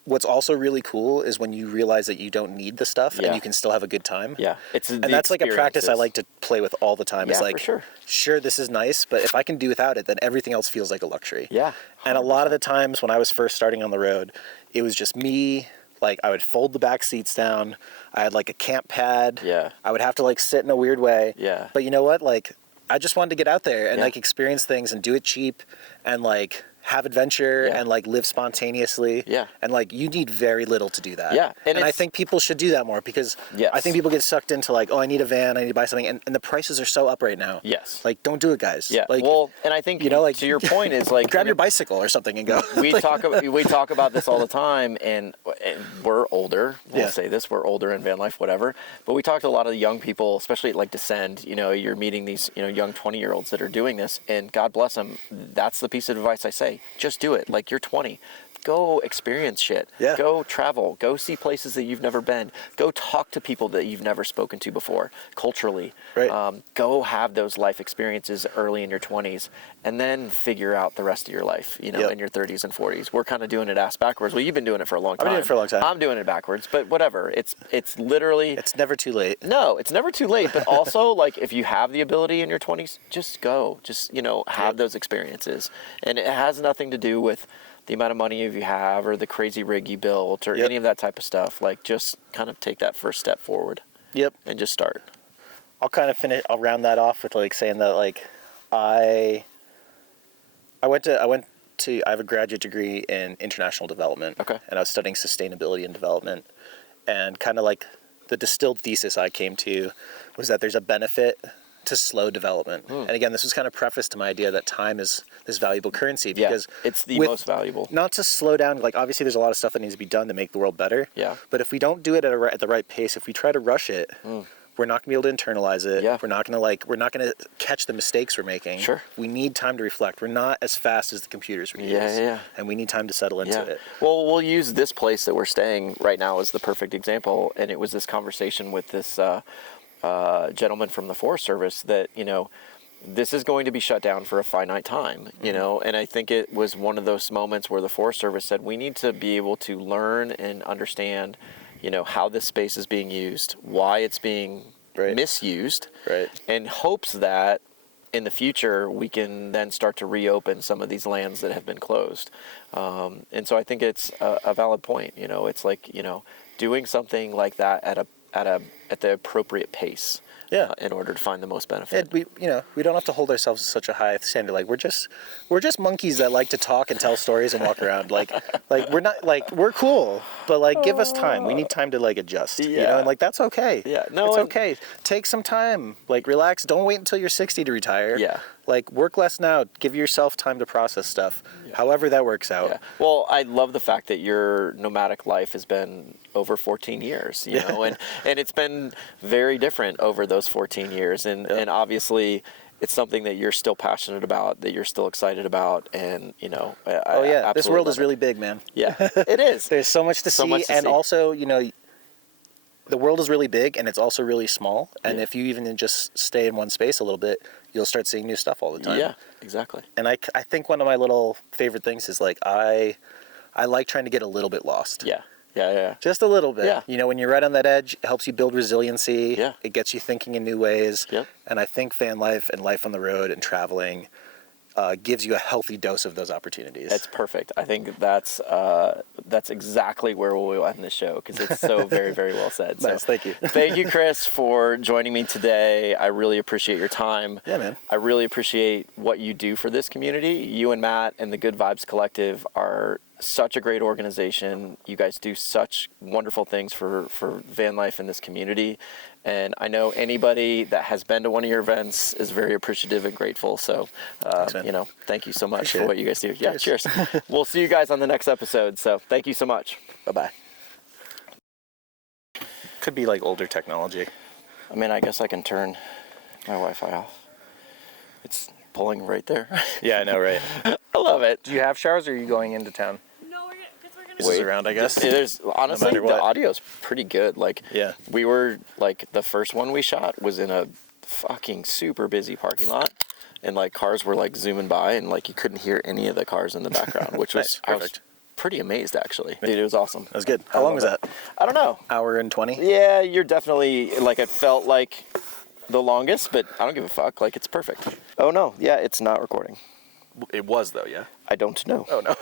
what's also really cool is when you realize that you don't need the stuff and you can still have a good time. And that's like a practice I like to play with all the time. It's like, sure, this is nice, but if I can do without it, then everything else feels like a luxury. 100%. And a lot of the times when I was first starting on the road, it was just me. Like, I would fold the back seats down. I had like a camp pad. I would have to like sit in a weird way. But you know what? Like, I just wanted to get out there and like experience things and do it cheap and like have adventure and like live spontaneously. And like, you need very little to do that. And I think people should do that more because I think people get sucked into like, oh, I need a van, I need to buy something, and the prices are so up right now. Like, don't do it, guys. Like, well, and I think, you know, like, to your point is like, grab your bicycle or something and go. we talk about this all the time, and we're older. We'll say this, we're older in van life, whatever. But we talk to a lot of the young people, especially at like Descend. You know, you're meeting these, you know, young 20-year-olds that are doing this, and God bless them. That's the piece of advice I say. Just do it. Like, you're 20. Go experience shit. Go travel. Go see places that you've never been. Go talk to people that you've never spoken to before, culturally. Go have those life experiences early in your 20s, and then figure out the rest of your life, you know, in your 30s and 40s. We're kind of doing it ass backwards. Well, you've been doing it for a long time. I've been doing it for a long time. I'm doing it backwards, but whatever. It's literally... It's never too late. No, it's never too late, but also, like, if you have the ability in your 20s, just go. Just, you know, have those experiences. And it has nothing to do with the amount of money you have or the crazy rig you built or any of that type of stuff. Like, just kind of take that first step forward. And just start. I'll kind of I'll round that off with like saying that, like, I have a graduate degree in international development. And I was studying sustainability and development, and kind of like the distilled thesis I came to was that there's a benefit to slow development. And again, this was kind of prefaced to my idea that time is this valuable currency, because it's the most valuable. Not to slow down, like, obviously there's a lot of stuff that needs to be done to make the world better. But if we don't do it at the right pace, if we try to rush it, we're not gonna be able to internalize it. We're not gonna catch the mistakes we're making. We need time to reflect. We're not as fast as the computers we use. And we need time to settle into it. Well, we'll use this place that we're staying right now as the perfect example. And it was this conversation with this gentleman from the Forest Service that, you know, this is going to be shut down for a finite time, you know, and I think it was one of those moments where the Forest Service said we need to be able to learn and understand, you know, how this space is being used, why it's being misused, and hopes that in the future we can then start to reopen some of these lands that have been closed. And so I think it's a valid point. You know, it's like, you know, doing something like that at the appropriate pace. In order to find the most benefit. We don't have to hold ourselves to such a high standard. Like we're just monkeys that like to talk and tell stories and walk around. Like we're not like we're cool, but like give us time. We need time to like adjust. You know, and like that's okay. It's okay. Take some time. Like relax. Don't wait until you're 60 to retire. Like work less now. Give yourself time to process stuff. However that works out. Well, I love the fact that your nomadic life has been over 14 years. You know, and it's been very different over those 14 years, and obviously it's something that you're still passionate about, that you're still excited about, and you know, this world is really big, man. It is. There's so much to see, and also, you know, the world is really big, and it's also really small, and if you even just stay in one space a little bit, you'll start seeing new stuff all the time. Exactly. And I think one of my little favorite things is like I like trying to get a little bit lost. Just a little bit. You know, when you're right on that edge, it helps you build resiliency. It gets you thinking in new ways. And I think van life and life on the road and traveling gives you a healthy dose of those opportunities. That's perfect. I think that's exactly where we'll end the show, because it's so very, very well said. Nice, thank you. Thank you, Chris, for joining me today. I really appreciate your time. Yeah, man. I really appreciate what you do for this community. You and Matt and the Goodvibes Collective are such a great organization. You guys do such wonderful things for van life in this community. And I know anybody that has been to one of your events is very appreciative and grateful. So, Thanks, you know, thank you so much Appreciate for it. what you guys do. Yeah, cheers. We'll see you guys on the next episode. So thank you so much. Bye-bye. Could be like older technology. I mean, I guess I can turn my Wi-Fi off. It's pulling right there. Yeah, I know, right? I love it. Do you have showers, or are you going into town? No, we're gonna. This is around, I guess. There's honestly, the audio's pretty good. Like, we were like, the first one we shot was in a fucking super busy parking lot, and like cars were like zooming by, and like you couldn't hear any of the cars in the background, which was perfect. I was pretty amazed actually. Dude, it was awesome. That was good. How long was that? I don't know. Hour and 20? Yeah, you're definitely like, it felt like the longest, but I don't give a fuck. Like, it's perfect. Oh no, yeah, it's not recording. It was though, yeah? I don't know. Oh no.